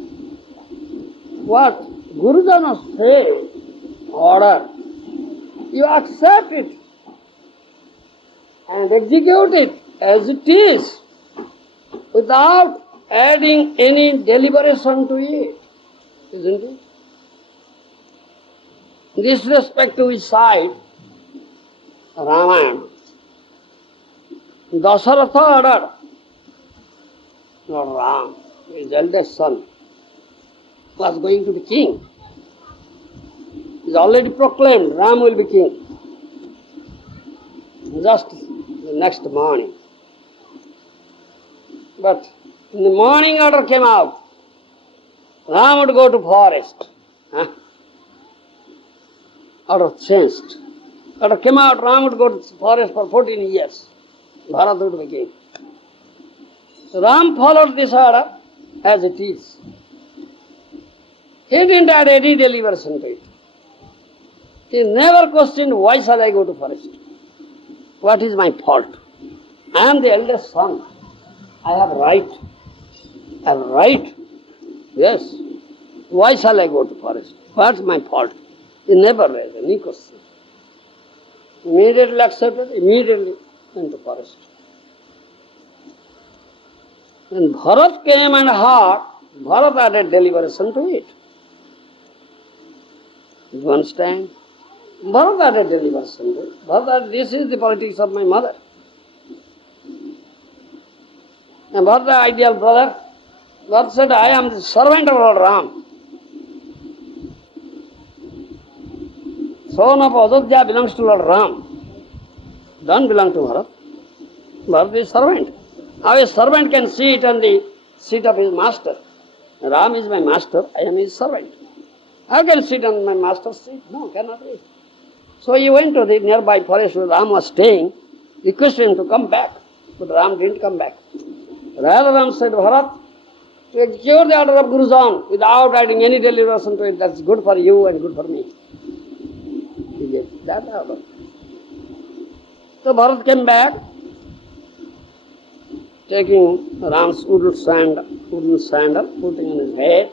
What Gurujanas say, order, you accept it and execute it as it is, without adding any deliberation to it, isn't it? In this respect we cite Ramayana. Dasaratha ordered Lord Ram, his eldest son, was going to be king. He is already proclaimed, Ram will be king. Just the next morning. But in the morning order came out, Ram would go to forest. Order changed. Order came out, Ram would go to forest for 14 years. Bharat would be king. Ram followed this order as it is. He didn't add any deliberation to it. He never questioned, why shall I go to forest? What is my fault? I am the eldest son. I have right. I have right. Yes. Why shall I go to forest? What's my fault? He never raised any question. Immediately accepted, immediately went to forest. When Bharat came and heard, Bharat added deliberation to it. You understand? Bharat added deliberation to it. Bharat added, this is the politics of my mother. And Bharat, the ideal brother, Bharat said, I am the servant of Lord Ram. Throne of Ajodhya belongs to Lord Ram. Don't belong to Bharat. Bharat is servant. How a servant can sit on the seat of his master? Ram is my master, I am his servant. How can I sit on my master's seat? No, cannot be. So he went to the nearby forest where Ram was staying, requested him to come back, but Ram didn't come back. Rather Ram said, Bharat, to execute the order of Gurujan without adding any deliberation to it, that's good for you and good for me. He gave that order. So Bharat came back, taking Ram's wooden sandal, putting on his head,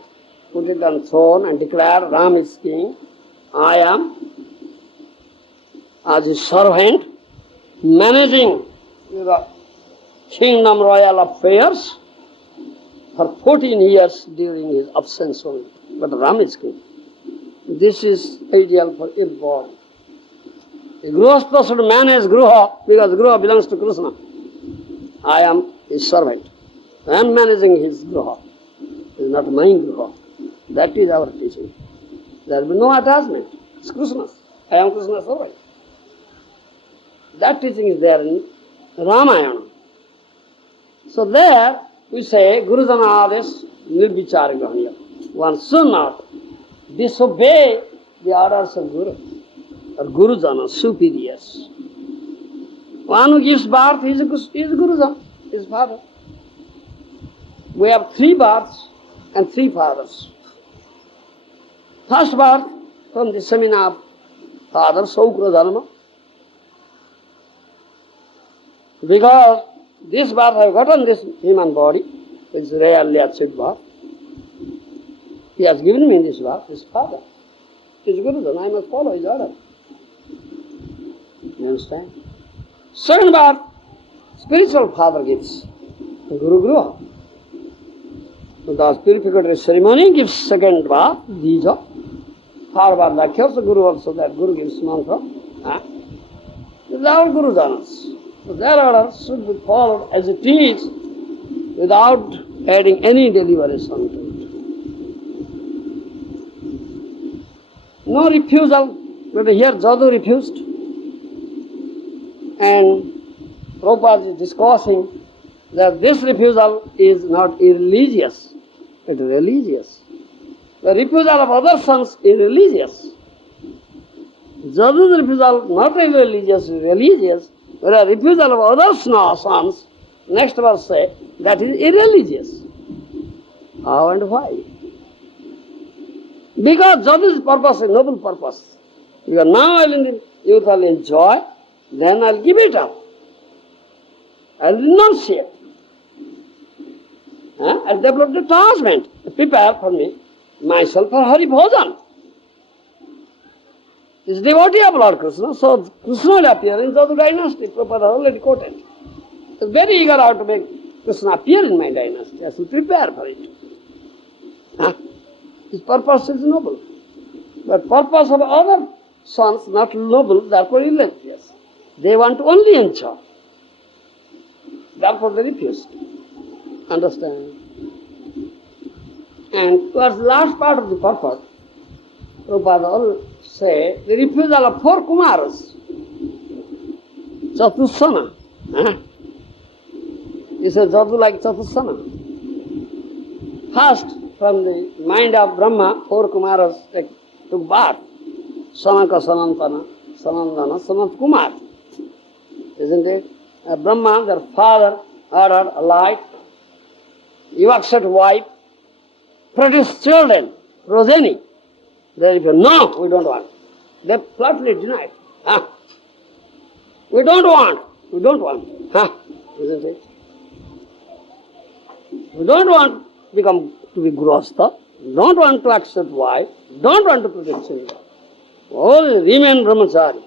put it on throne and declared, Ram is king. I am, as his servant, managing the kingdom royal affairs for 14 years during his absence only. But Ram is king. This is ideal for everyone. A gṛhastha should manage gṛha because gṛha belongs to Krishna. I am his servant. I am managing his gṛha. It is not my gṛha. That is our teaching. There will be no attachment. It's Krishna's. I am Krishna's servant. That teaching is there in Ramayana. So there we say, Gurujana ādesh nirvichāri grahaniya. One should not disobey the orders of Guru or Gurujana, superiors. One who gives birth is Gurujana, his father. We have 3 births and 3 fathers. First birth from the seminar of father, Saukra dharma. Because this birth I have gotten this human body, it's rarely achieved birth. He has given me this birth, his father. His Gurujana, I must follow his order. You understand? Second birth, spiritual father gives, Guru Gruha. The purificatory ceremony gives second birth, Dija. Third birth, Dakhya, so Guru also, that Guru gives mantra. These are all Gurujanas. So their order should be followed as it is without adding any deliberation to it. No refusal, but here Jadu refused. And Prabhupada is discussing that this refusal is not irreligious, it is religious. The refusal of other sons is religious. Jadu's refusal not irreligious, is religious, whereas refusal of other sons, next verse say, that is irreligious. How and why? Because Jadu's purpose is noble purpose. Because now youth I'll enjoy, then I'll give it up. I'll renunciate. I'll develop detachment. Prepare for me, myself for Hari Bhojan. Is devotee of Lord Krishna, so Krishna will appear in Jadu dynasty. Prabhupada already quoted. He is very eager how to make Krishna appear in my dynasty. I should prepare for it. His purpose is noble. But purpose of other sons not noble, therefore religious. They want to only enjoy. Therefore they refused. Understand? And towards the last part of the purport, Prabhupada say the refusal of 4 Kumaras, Chatusana. He says Jadu like Chatusana. First, from the mind of Brahma, 4 Kumaras took birth. Sanaka, Sanantana, Sanandana, Sanat Kumar. Isn't it? Brahma, their father, ordered a light. You accept wife, produce children, progeny. They replied, no, we don't want. They flatly denied. We don't want. Isn't it? We don't want to be gṛhastha, don't want to accept wife, don't want to produce children. All remain brahmacārī.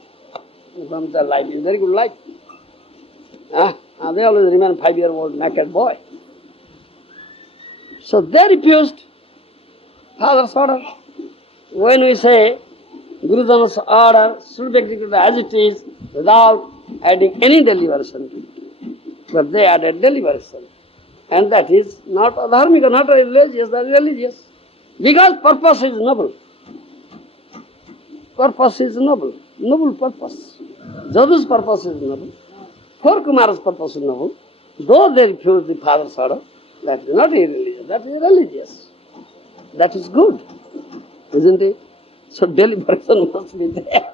Brahmacārī life is a very good life. They always remain 5-year-old naked boy. So they refused father's order. When we say Gurujana's order should be executed as it is without adding any deliberation to it. But they added deliberation. And that is not a dharmic, not a religious, that is religious. Because purpose is noble. Purpose is noble. Noble purpose. Jadu's purpose is noble. 4 Kumara's purpose is noble. Though they refuse the father's order, that is not irreligious, that is religious. That is good, isn't it? So deliberation must be there.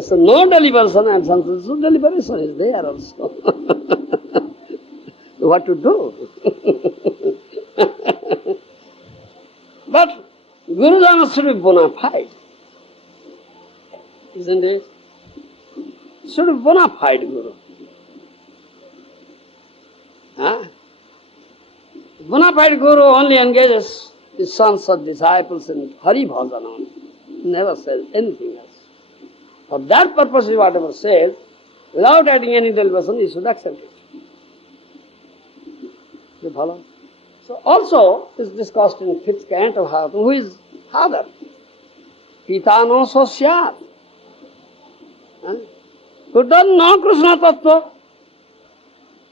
So no deliberation and some deliberation is there also. What to do? But Guru Dharma should be bona fide, isn't it? Should be bona fide Guru. Huh? Bona fide Guru only engages his sons or disciples in Hari Bhajan only. Never says anything else. For that purpose, whatever says, without adding any deliberation, he should accept it. You follow? So also is discussed in 5th canto of Bhagavatam, who is father? Pitano Sosyat. Who doesn't know Kṛṣṇa-kathā,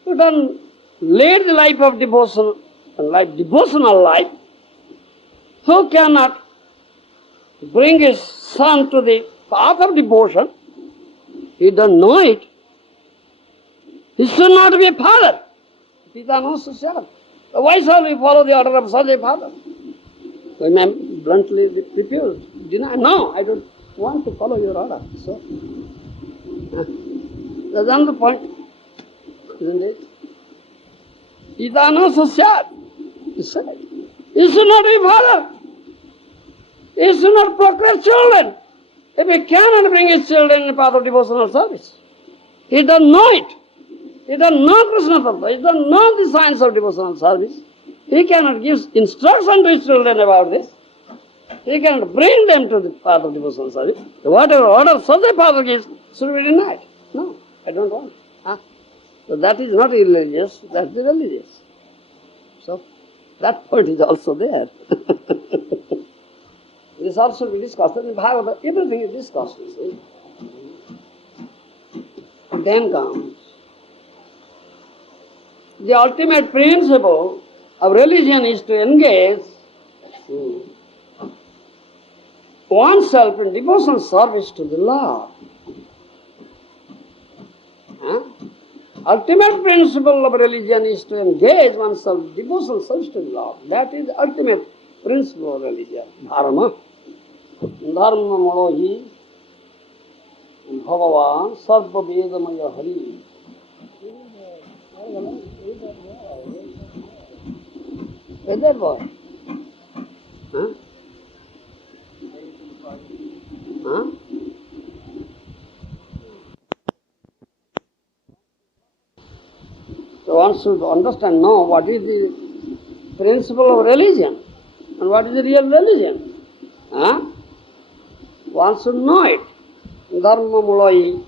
who doesn't lead the life of devotion, devotional life, who cannot bring his son to the path of devotion, he doesn't know it, he should not be a father. Pitano Sosyat. Why shall we follow the order of such a father? We may bluntly refuse, deny. No, I don't want to follow your order. So, that's another point, isn't it? Pitano Sosyat, he said. He should not be father. He should not procreate children. If he cannot bring his children in the path of devotional service, he doesn't know it. He doesn't know Kṛṣṇa-kathā. He doesn't know the science of devotional service. He cannot give instruction to his children about this. He cannot bring them to the path of devotional service. Whatever order such a father gives should be denied. No, I don't want. So that is not irreligious, that is religious. So that point is also there. This also we discussed in Bhagavad. Everything is discussed, you see. Then comes the ultimate principle of religion is to engage oneself in devotional service to the Lord. Ultimate principle of religion is to engage oneself in devotional service to the Lord. That is the ultimate principle of religion. Dharma. Dharma malohi bhagavan sarva vedamaya hari. Where's that boy? Huh? Huh? So one should understand, know what is the principle of religion and what is the real religion. Huh? One should know it. Dharma mulai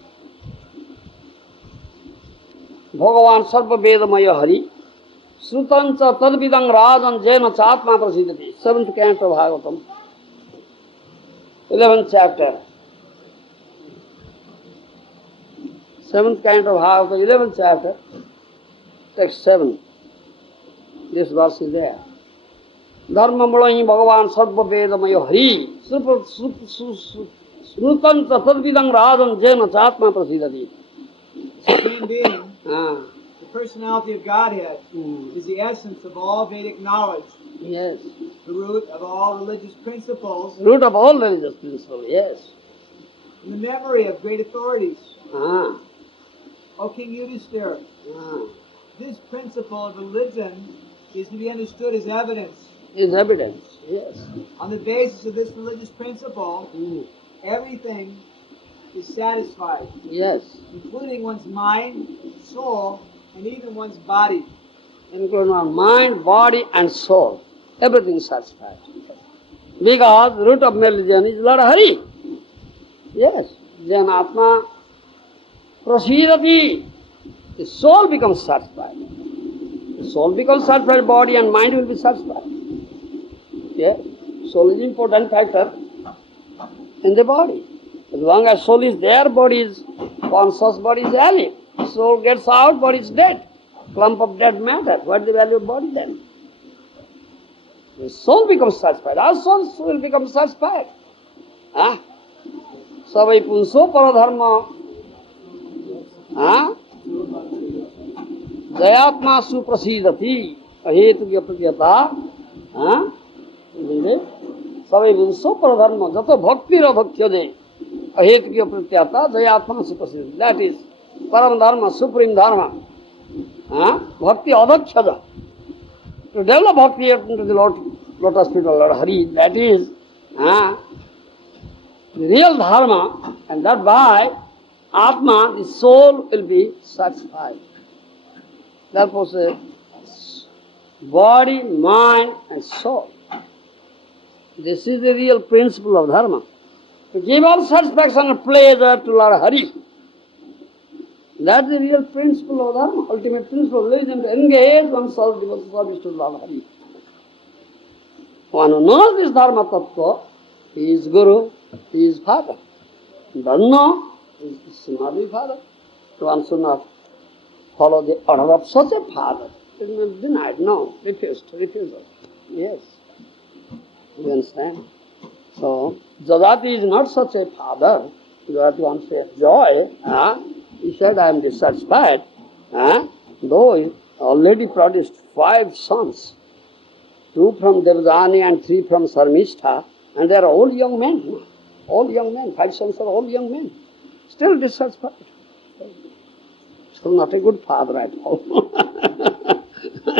Bhagavan sarva vedamaya hari Srutancha tadvidang rajan jena chatma prasidati. 7th canto of Bhagavatam, 11th chapter. 7th canto of Bhagavatam, 11th chapter, text 7. This verse is there. Dharma mulai Bhagavan sarva vedamaya hari Srutancha tadvidang rajan jena chatma prasidati. Supreme Being, the personality of Godhead, is the essence of all Vedic knowledge. Yes. The root of all religious principles. Root of all religious principles, yes. And the memory of great authorities. Ah. O King Yudhisthira, this principle of religion is to be understood as evidence. Is evidence, yes. On the basis of this religious principle, everything is satisfied. Yes. Including one's mind, soul, and even one's body. Including our mind, body and soul. Everything is satisfied. Because the root of religion is Lord Hari. Yes. Janatma prasidati. The soul becomes satisfied. The soul becomes satisfied, body and mind will be satisfied. Yes. Soul is important factor in the body. As long as soul is there, body is conscious, body is alive. Soul gets out, body is dead. Clump of dead matter. What is the value of body then? The soul becomes satisfied. Our soul will become satisfied. Savai punso paradharma. Jayatma suprasidati ahetuka pratyata. Sabai vinso paradharma jato bhakti radhakyade ahetuka pratyata jayatma suprasidati. That is param dharma, supreme dharma. Bhakti adakshada. To develop bhakti into the lotus feet of Lord Hari, that is the real dharma, and that by Atma, the soul will be satisfied. Therefore, say, body, mind, and soul. This is the real principle of dharma. To give all satisfaction and pleasure to Lord Hari. That's the real principle of dharma, ultimate principle of religion, to engage oneself in service to Lord Hari. One who knows this dharma tattva, he is guru, he is father. Doesn't know, he should not be father. One should not follow the order of such a father. It is not denied, no, refusal. Yes. You understand? So, Jadati is not such a father. Jadati wants to enjoy. He said, I am dissatisfied. Though he already produced 5 sons, 2 from Devdani and 3 from Sarmishta, and they are all young men. All young men. 5 sons are all young men. Still dissatisfied. So not a good father at all.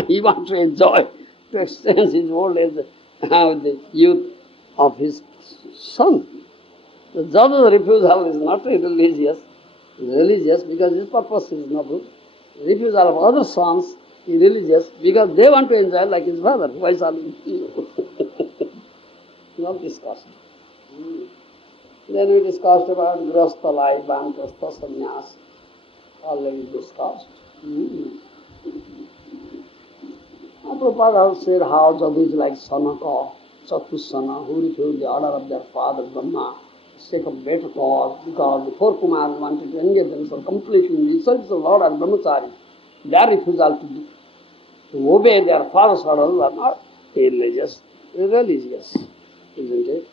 He wants to enjoy, to extend his old age with the youth of his son. The Jada's refusal is not religious. Religious because his purpose is noble. Refusal of other sons is religious because they want to enjoy like his father. Why shall he? Not discussed. Then we discussed about gṛhastha life, vānaprastha, sannyāsa. Already discussed. Prabhupada said how Jadu is like Sanaka, Chatusana, who refused the order of their father Brahma. Sake of better cause, because the 4 Kumars wanted to engage themselves completely in the service of Lord and brahmacārī. Their refusal to obey their father's orders are not religious, isn't it?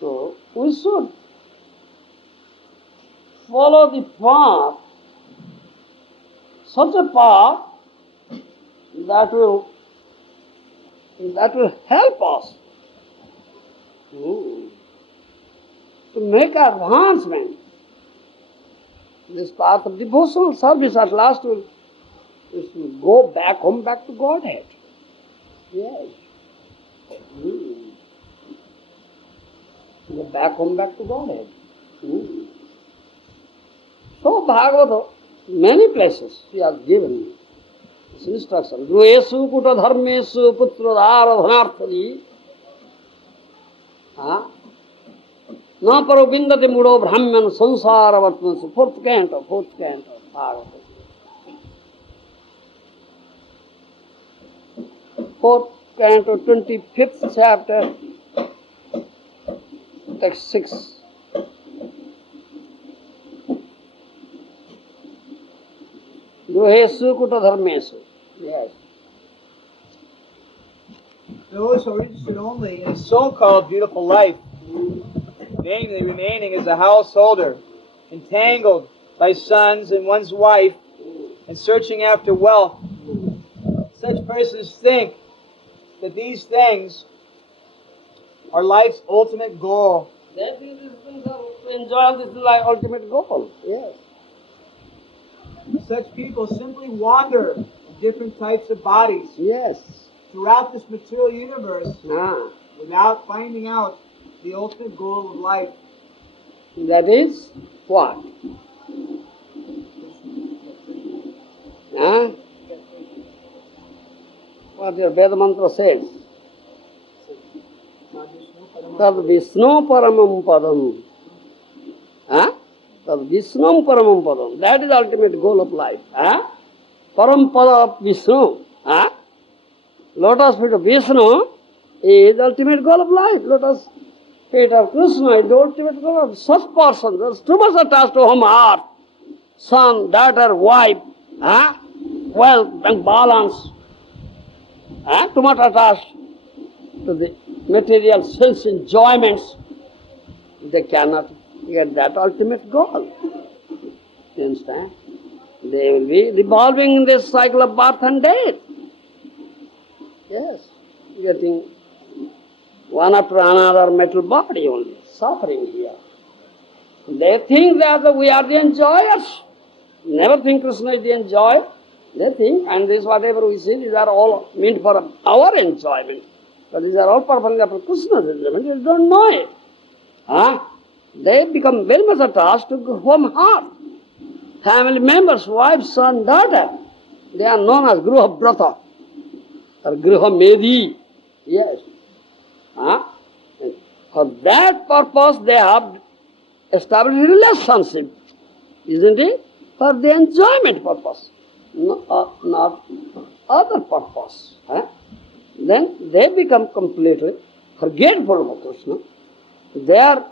So, we should follow the path, such a path that will help us to make advancement. This path of devotional service at last will go back home, back to Godhead. Yes. Go back home, back to Godhead. So Bhagavata, many places he has given this instruction. Gṛheshu kuta dharmeshu putra dharma. Na parobindate mudo brahman sansara vatmansu. 4th canto, Bhagavata. 4th canto, 25th chapter, text 6. Gṛheshu kuta dharmeshu. Yes. Those who are interested only in a so-called beautiful life, namely remaining as a householder, entangled by sons and one's wife, and searching after wealth, such persons think that these things are life's ultimate goal. That is to enjoy this life ultimate goal. Yes. Such people simply wander in different types of bodies. Yes. Throughout this material universe, without finding out the ultimate goal of life. That is what? What your Veda mantra says? Tad Vishnu paramam padam. Tad Vishnu paramam padam. That is the ultimate goal of life. Param pada of Vishnu. Lotus feet of Vishnu is the ultimate goal of life. Lotus feet of Krishna is the ultimate goal of such person. There is too much attached to home heart. Son, daughter, wife, wealth, bank balance. Too much attached to the material sense enjoyments. They cannot get that ultimate goal. You understand? They will be revolving in this cycle of birth and death. Yes, getting one after another metal body only, suffering here. They think that we are the enjoyers. Never think Krishna is the enjoyer. They think, and this whatever we see, these are all meant for our enjoyment. But these are all perfectly for Krishna's enjoyment. You don't know it. Huh? They become very much attached to home heart. Family members, wife, son, daughter, they are known as gṛhastha or gṛha-medhi. Yes. Huh? For that purpose they have established relationship, isn't it? For the enjoyment purpose, not other purpose. Huh? Then they become completely forgetful of Krishna. Their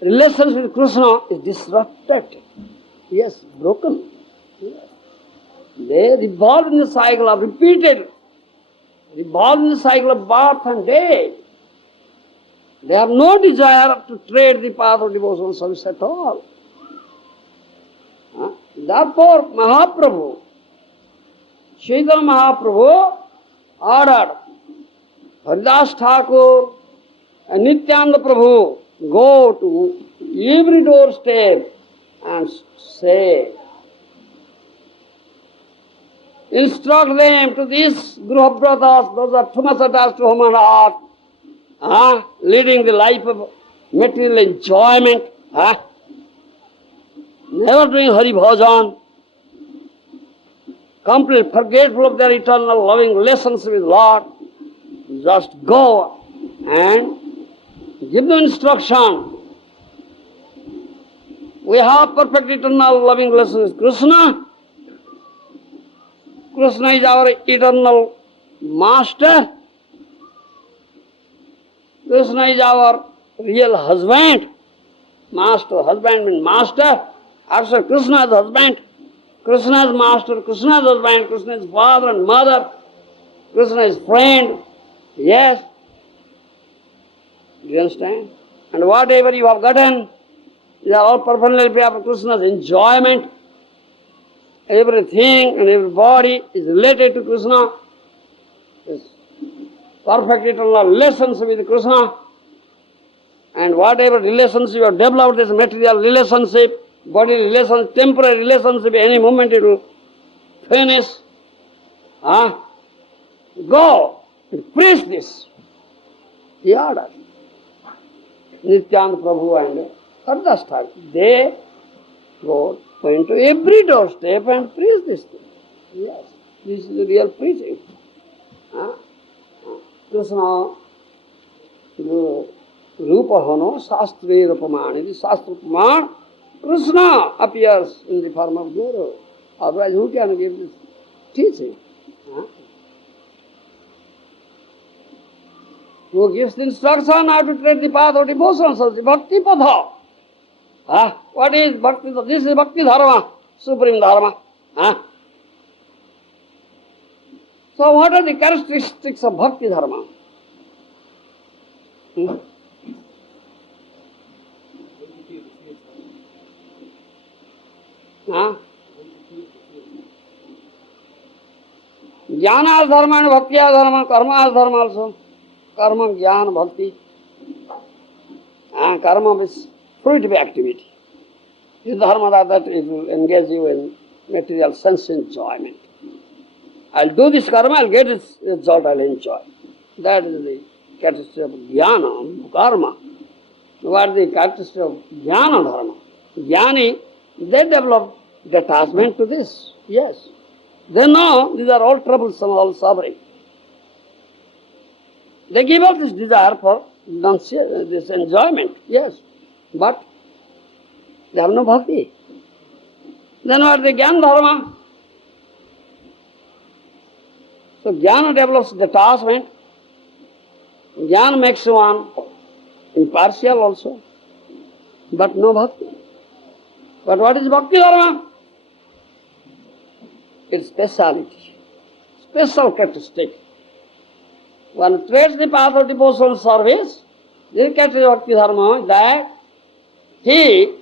relations with Krishna is disrupted. Yes, broken. Yes. They revolve in the cycle of repeated, revolve in the cycle of birth and death. They have no desire to tread the path of devotional service at all. Therefore, Mahaprabhu, Chaitanya Mahaprabhu ordered Haridas Thakur and Nityananda Prabhu go to every doorstep and say, instruct them to these group of brothers, those are too much attached to human heart, leading the life of material enjoyment, never doing Hari Bhajan, completely forgetful of their eternal loving relationship with Lord. Just go and give them instruction. We have perfect eternal loving relationship with Krishna. Krishna is our eternal master. Krishna is our real husband. Master, husband means master. After Krishna is husband, Krishna is master, Krishna is husband, Krishna is father and mother, Krishna is friend. Yes. Do you understand? And whatever you have gotten, these are all perfectly for Krishna's enjoyment. Everything and everybody is related to Krishna. Yes. Perfect eternal relationship with Krishna. And whatever relationship you have developed, this material relationship, body relationship, temporary relationship, any moment it will finish. Go and preach this. He ordered. Nityananda Prabhu and Haridas Thakur, they went to every doorstep and preached this thing. Yes, this is the real preaching. Krishna Rupa Hano Shastre Rupamani. The Shastra Praman, Krishna appears in the form of Guru. Otherwise, who can give this teaching? Who gives the instruction how to tread the path of devotional service? Bhakti Patha. What is Bhakti? This is Bhakti Dharma, supreme Dharma. So what are the characteristics of Bhakti Dharma? Jnana dharma and bhakti dharma, karma dharma also. Karma, jnana, bhakti. Karma is fruitive activity. This dharma that it will engage you in material sense enjoyment. I'll do this karma, I'll get its result, I'll enjoy. That is the characteristic of jnana, karma. What is the characteristic of jnana dharma? Jnani, they develop detachment to this. Yes. They know these are all troublesome, all suffering. They give up this desire for this enjoyment, yes. But they have no bhakti. Then what is the jnana dharma? So jnana develops detachment. Jnana makes one impartial also, but no bhakti. But what is bhakti dharma? Its speciality, special characteristic. One treads the path of devotional service, this characteristic of bhakti dharma is that he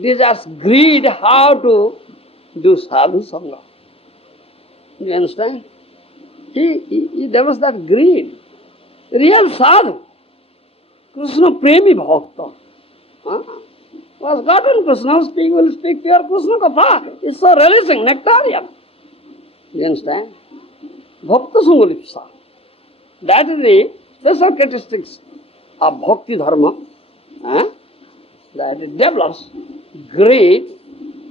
desires greed how to do sadhu sangha. You understand? He develops that greed. Real sadhu. Krishna prema-bhakti. Was gotten Krishna will speak pure Kṛṣṇa-kathā. It's so relishing, nectarian. You understand? Bhakta sangolipsa. That is the special characteristics of bhakti dharma. That it develops greed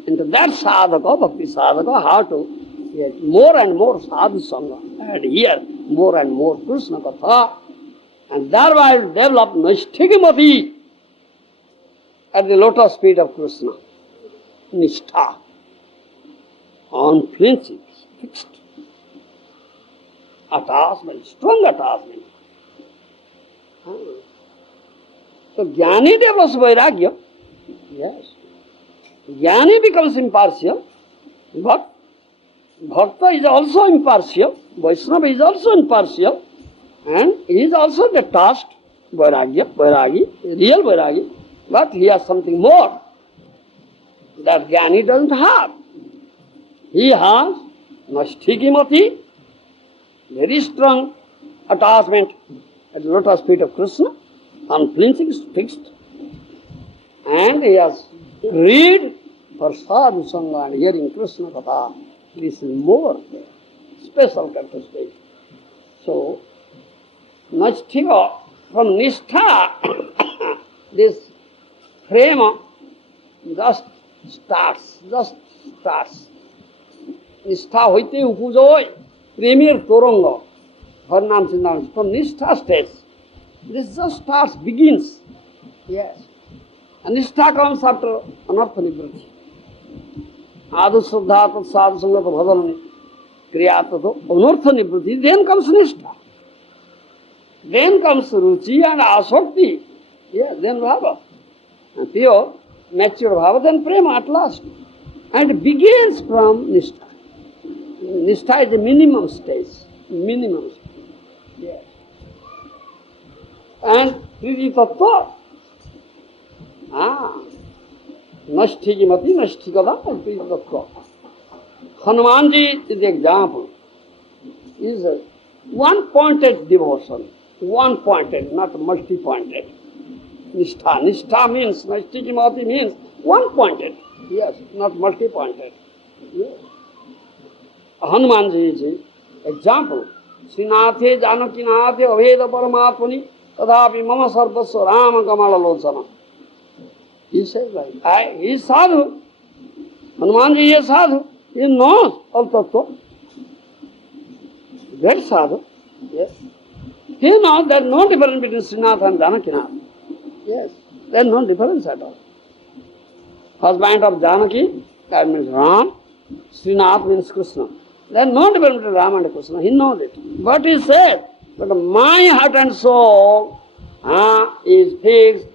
into that sadhaka, bhakti sadhaka, how to get more and more sadhu sangha. And hear more and more Kṛṣṇa-kathā. And thereby will develop naishthikimati at the lotus feet of Krishna. Nishtha. Unflinching, fixed. Attachment, strong attachment. So Jnani develops vairagya. Yes. Jnani becomes impartial, but Bhakta is also impartial, Vaishnava is also impartial, and he is also detached, vairagi, real vairagi, but he has something more that Jnani doesn't have. He has naishthikimati, very strong attachment at the lotus feet of Krishna, unflinching, fixed, and he has greed for sadhu sangha and hearing Kṛṣṇa-kathā. This is more special characteristic. So, naishthika, from nishtha, this prema just starts. Nishtha hoite upujoi, premier toranga, Varṇāśrama, from nishtha stage. This just starts, begins. Yes. And nishtha comes after anartha nivrati. Ādhu śraddhā tat sādhu sangha bhajanam kriyātato anartha nivrati. Then comes nishtha. Then comes ruchi and asakti. Yes, then bhava. And pure, mature bhava, then prema at last. And it begins from nishtha. Nishtha is the minimum stage. Minimum stage. Yes. And Triji Tattva. Naishthikimati, naishthikada, and Triji Tattva. Hanumanji is the example. Is a one-pointed devotion. One-pointed, not multi-pointed. Nishtha. Nishtha means, naishthikimati means one-pointed. Yes, not multi-pointed. Yes. Hanumanji is an example. Srinathe Janakinathe Aveda Paramatmani Tadhapi Mama Sarvasva Rama Kamala Lochana. He says like, he is sadhu. Hanumanji is sadhu. He knows all tattva. Great sadhu. Yes. He knows there is no difference between Srinath and Janakinath. Yes. There is no difference at all. Husband of Janaki, that means Ram. Srinath means Krishna. There is no difference between Rama and Krishna. He knows it. But he said, but my heart and soul is fixed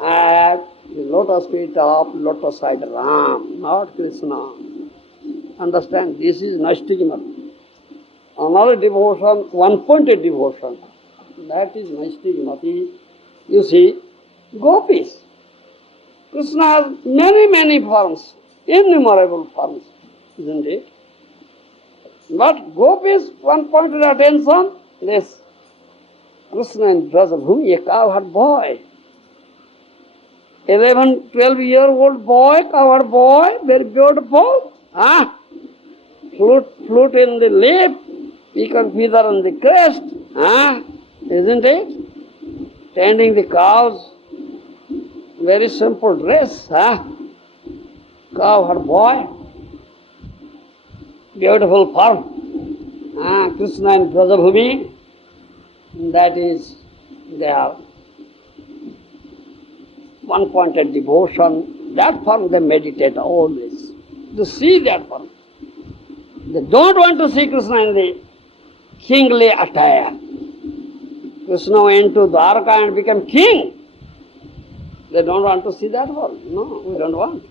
at the lotus feet of lotus side Ram, not Krishna. Understand? This is naishthikimati. Another devotion, one-pointed devotion. That is naishthikimati. You see, gopis. Krishna has many forms, innumerable forms, isn't it? But gopis, one-pointed attention, this Krishna in Brajabhumi, a cowherd boy. 11, 12-year-old boy, cowherd boy, very beautiful. Flute in the lip, peacock feather on the crest, isn't it? Tending the cows, very simple dress, cowherd boy, beautiful form. Krishna in Brajabhumi, that is their one-pointed devotion. That form they meditate always, to see that form. They don't want to see Krishna in the kingly attire. Krishna went to Dwarka and became king. They don't want to see that form. No, we don't want.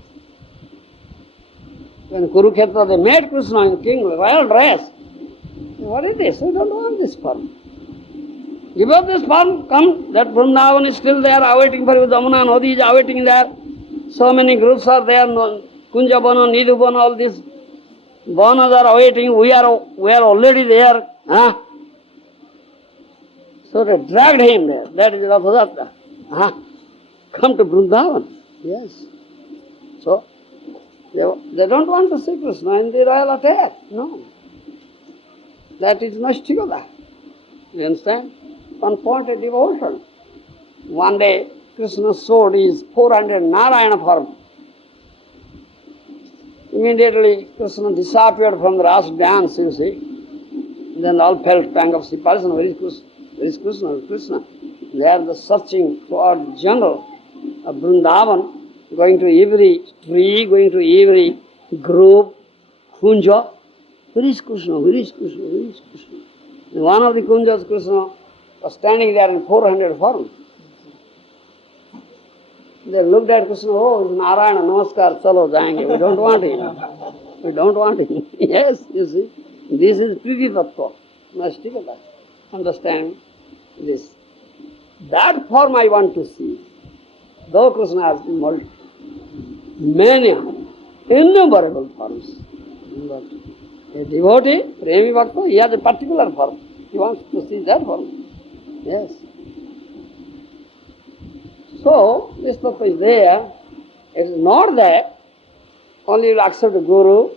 When Kurukshetra they made Krishna in kingly royal dress. What is this? We don't want this form. Give up this form, come. That Vrindavan is still there, awaiting for you. Jamuna Nadi is awaiting there. So many groups are there, Kunjabana, Nidubana, all these Vanas are awaiting, we are already there. Huh? So they dragged him there. That is Ratha-yatra. Huh? Come to Vrindavan. Yes. So, they don't want to see Krishna in the royal attire. No. That is Nashtikada. You understand? Unpointed devotion. One day, Krishna showed his 400 Narayana form. Immediately, Krishna disappeared from the Ras dance, you see. Then all felt pang of separation. Where is Krishna? Where is Krishna? Where is Krishna? They are searching for general of Vrindavan, going to every tree, going to every grove, kunja. Where is Krishna? Where is Krishna? Where is Krishna? And one of the kunjas, Krishna was standing there in 400 forms. They looked at Krishna, oh, it's Narayana, namaskar, chalo, jayenge. We don't want him. We don't want him. Yes, you see. This is priti-tattva, Nashtikata. Understand this. That form I want to see. Though Krishna has many, innumerable forms. But a devotee, prema-bhakti, he has a particular form. He wants to see that form. Yes. So, this tattva is there. It is not that only you accept the Guru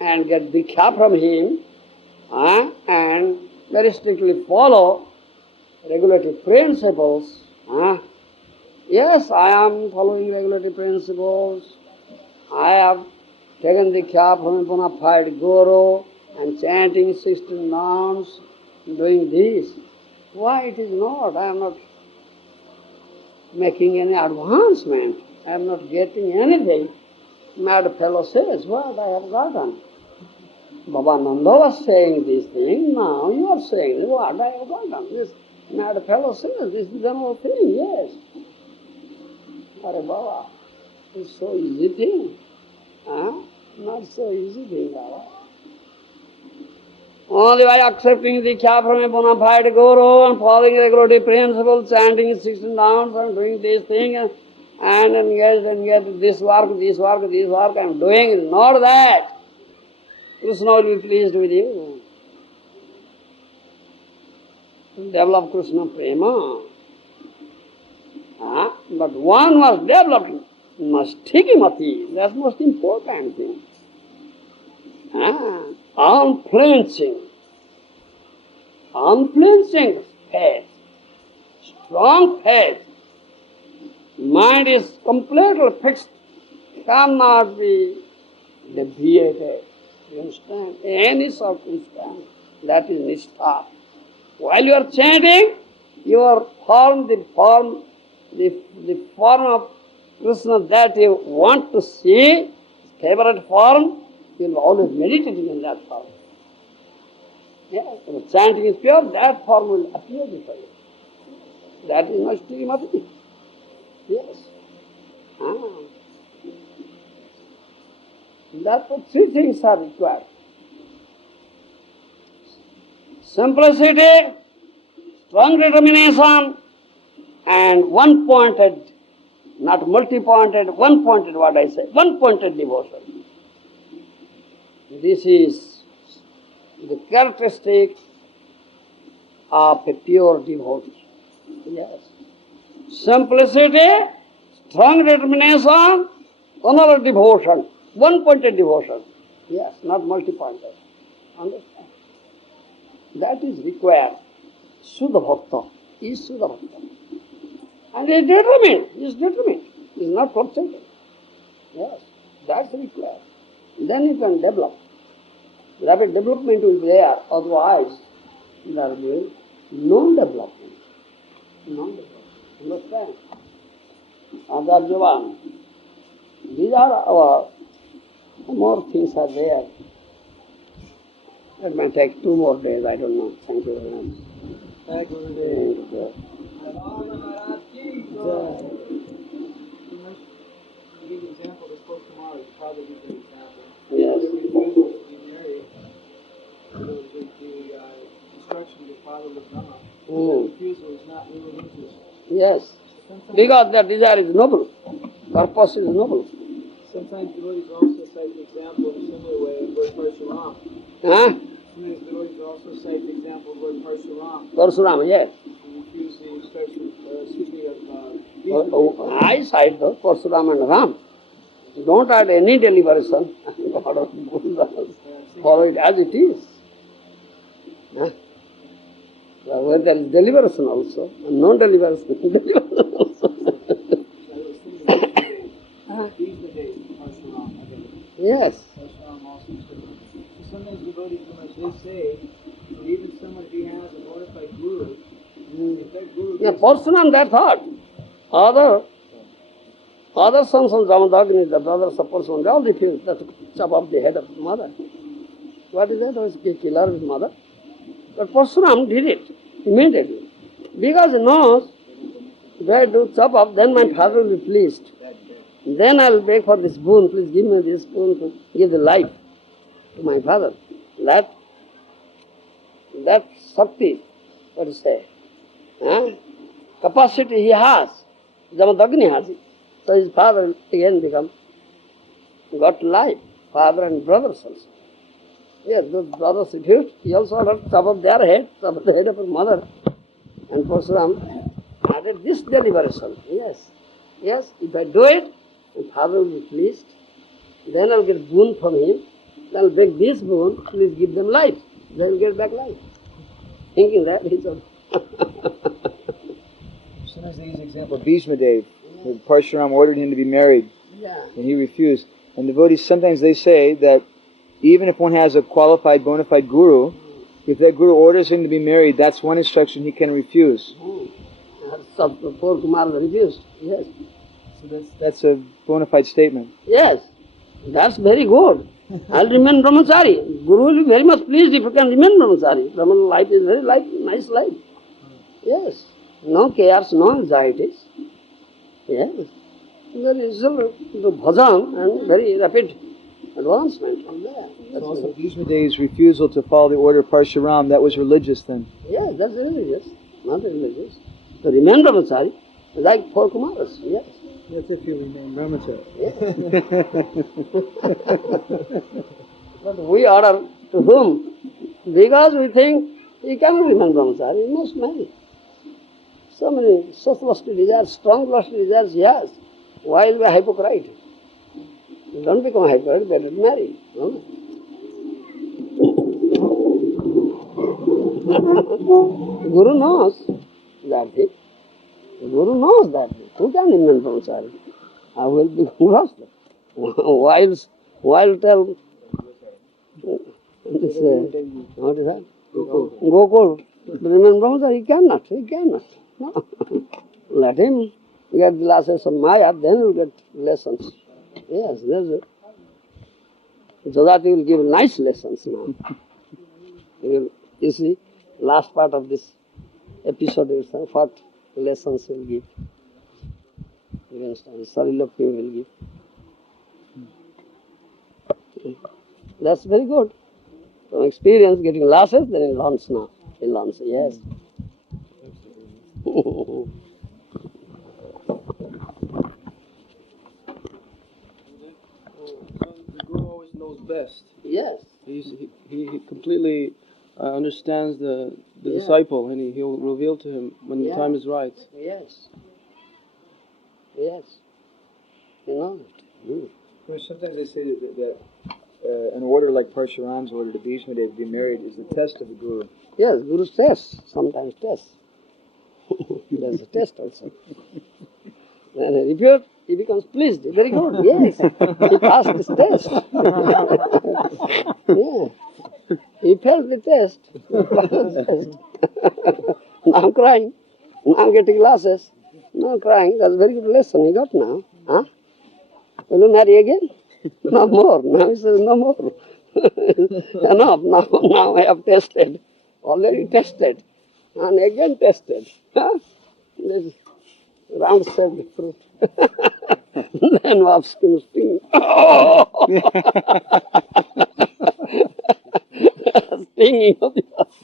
and get diksha from him and very strictly follow regulatory principles. Yes, I am following regulatory principles. I have taken diksha from a bona fide Guru and chanting 16 rounds, doing this. Why it is not? I am not making any advancement. I am not getting anything. Mad fellow says, what I have gotten? Baba Nanda was saying this thing, now you are saying, what I have gotten? This mad fellow says, this is the general thing, yes. Are Baba, it's so easy thing. Not so easy thing, Baba. Only by accepting the diksha from a bona fide Guru and following regulatory principles, chanting 16 rounds and doing this thing and get this work, I am doing, not that. Krishna will be pleased with you. Develop Krishna prema. But one was developing Nashtikimati, that's the most important thing. Unflinching faith, strong faith. Mind is completely fixed, cannot be deviated. You understand? Any circumstance, that is nishtha. While you are chanting, your form, the form of Krishna that you want to see, favorite form, you will always meditating in that form. If the chanting is pure, that form will appear before you. That is Nashtikimati. Yes. Therefore, three things are required. Simplicity, strong determination, and one-pointed, not multi-pointed, one-pointed, what I say, one-pointed devotion. This is the characteristic of a pure devotee. Yes. Simplicity, strong determination, another devotion, one-pointed devotion. Yes, not multi-pointed. Understand? That is required. Suddha Bhakta is Suddha Bhakta. And he is determined. He is not fluctuating. Yes, that's required. Then you can develop. Rapid development will be there, otherwise there will be non-development. Understand? Adarjavan. These are our, more things are there. It may take 2 more days, I don't know. Thank you very much. Thank you. Thank you. To give an example, this book tomorrow is probably a good example. Yes. If you refuse to be married, the instruction to follow the dharma, the refusal is not really interest. Yes. Because the desire is noble. Purpose is noble. Sometimes devotees also cite the example in a similar way of Varṇāśrama. Huh? Sometimes devotees also cite the example of Lord Parshurama. Parshurama, yes. He refused the instruction, I cite the Parshurama and Ram. Don't add any deliberation. Follow it as it is. Huh? Where there is deliberation also, and non-deliberation, deliberation also. These the days of Parshurama. Yes. Parshurama also. Sometimes devotees, they say that even someone, if he has a bona fide guru, if that guru Yeah, Parshurama, that thought. Other sons of Jamadagni, the brothers of Parshurama, they all refused to chop off the head of the mother. What is that? Was to kill her with mother. But Parshurama did it immediately. Because he knows, if I do chop off, then my father will be pleased. Then I will beg for this boon, please give me this boon to give the life to my father. That Shakti, what to say, capacity he has, Jamadagni has it. So his father again got life, father and brothers also. Yes, those brothers refused. He also ordered to chop off their head, chop off the head of his mother. And Parshurama added this deliberation. Yes, if I do it, my father will be pleased. Then I'll get boon from him. Then I'll beg this boon, please give them life. They will get back life. Thinking that he's a... Sometimes they use the example of Bhishma Dev. Parshurama ordered him to be married, and he refused. And devotees, sometimes they say that even if one has a qualified, bona fide guru, if that guru orders him to be married, that's one instruction he can refuse. Poor Kumar refused, yes. So that's a bona fide statement. Yes, that's very good. I'll remain brahmacārī. Guru will be very much pleased if you can remain brahmacārī. Brahman life is very nice life. Yes, no cares, no anxieties. Yes, there is the bhajan and very rapid advancement from there. That's also Bhishma Dev's refusal to follow the order of Parshurama, that was religious then. Yes, that's religious, not religious. To remain brahmacārī, like 4 Kumaras, yes. That's if you remain brahmacārī. Yes. But we order to whom? Because we think he cannot remain brahmacārī, he must marry. So many such lusty desires, strong lusty desires he has. Why will be a hypocrite? Don't become a hypocrite, better marry. No? Guru knows that thing. Guru knows that thing. Who can remain brahmacārī? I will be gṛhastha. While tell this, what is that? Gokul. Remain brahmacārī, he cannot. No. Let him get glasses of māyā, then he will get lessons. Yes, there's it. Jadati will give nice lessons now. You see, last part of this episode is what lessons he will give. Even Salient will give. That's very good. From experience, getting losses, then he learns now. He learns, yes. So the Guru always knows best. Yes. He completely understands the disciple, and he'll reveal to him when the time is right. Yes. You know that. Well, sometimes they say that an order like Parshurama's order to Bhishma Dev to be married is the test of the Guru. Yes, Guru's test, sometimes test. There's a test also. And if he becomes pleased, very good, yes. He passed this test. Yeah. He failed the test. Now I'm crying. Now I'm getting losses. Now I'm crying. That's a very good lesson he got now. Huh? Will you marry again? No more. Now he says no more. Enough. Now I have tested. Already tested. And again tested. Huh? This round shaped fruit. Then offspring sting. Oh! Stinging of yours.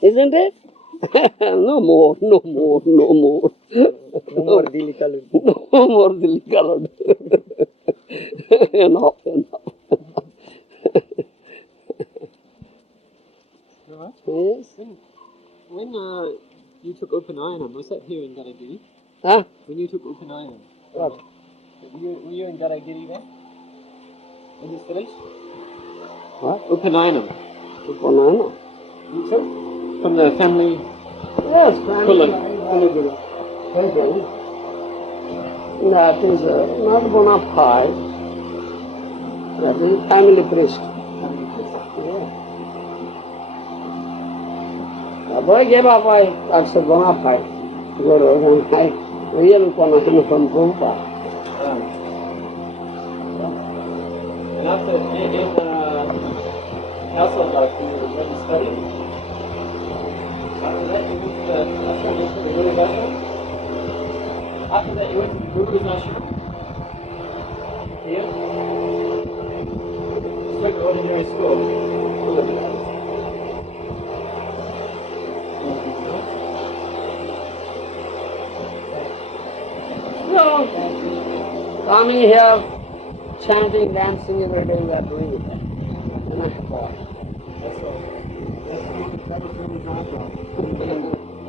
Isn't it? No more. No more dilly colored. No more dilly colored. Enough. Yes. When you took Upanayanam, was that here in Gadeigiri? Huh? When you took Upanayanam? What? Were you in Gadeigiri then? In this village? What? Upanayanam. Upanayanam? You took? From the family? Yes, family. Kulaguru. That is not bona fide. That is family priest. Yeah. The boy gave up, that's a bona fide. Guru, and I real Upanayanam from Prabhupada. And after, in household life, when you studied, after that you went to the ashram, the Guru's ashram? After that you went to the Guru's ashram? Here? Just went to ordinary school? No, coming here, chanting, dancing every day, we are doing it.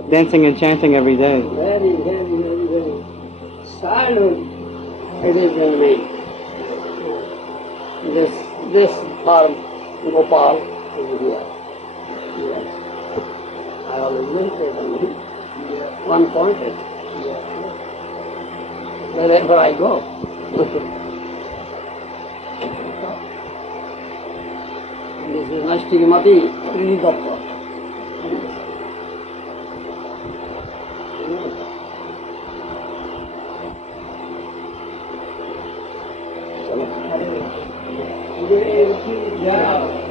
Dancing and chanting every day. Very, very, very, very. Childhood, it is in me. This form, Gopal, is here. Yes. I always meditate on him. One pointed. Wherever I go. This is Nashtigimati Trinidappa. Yeah.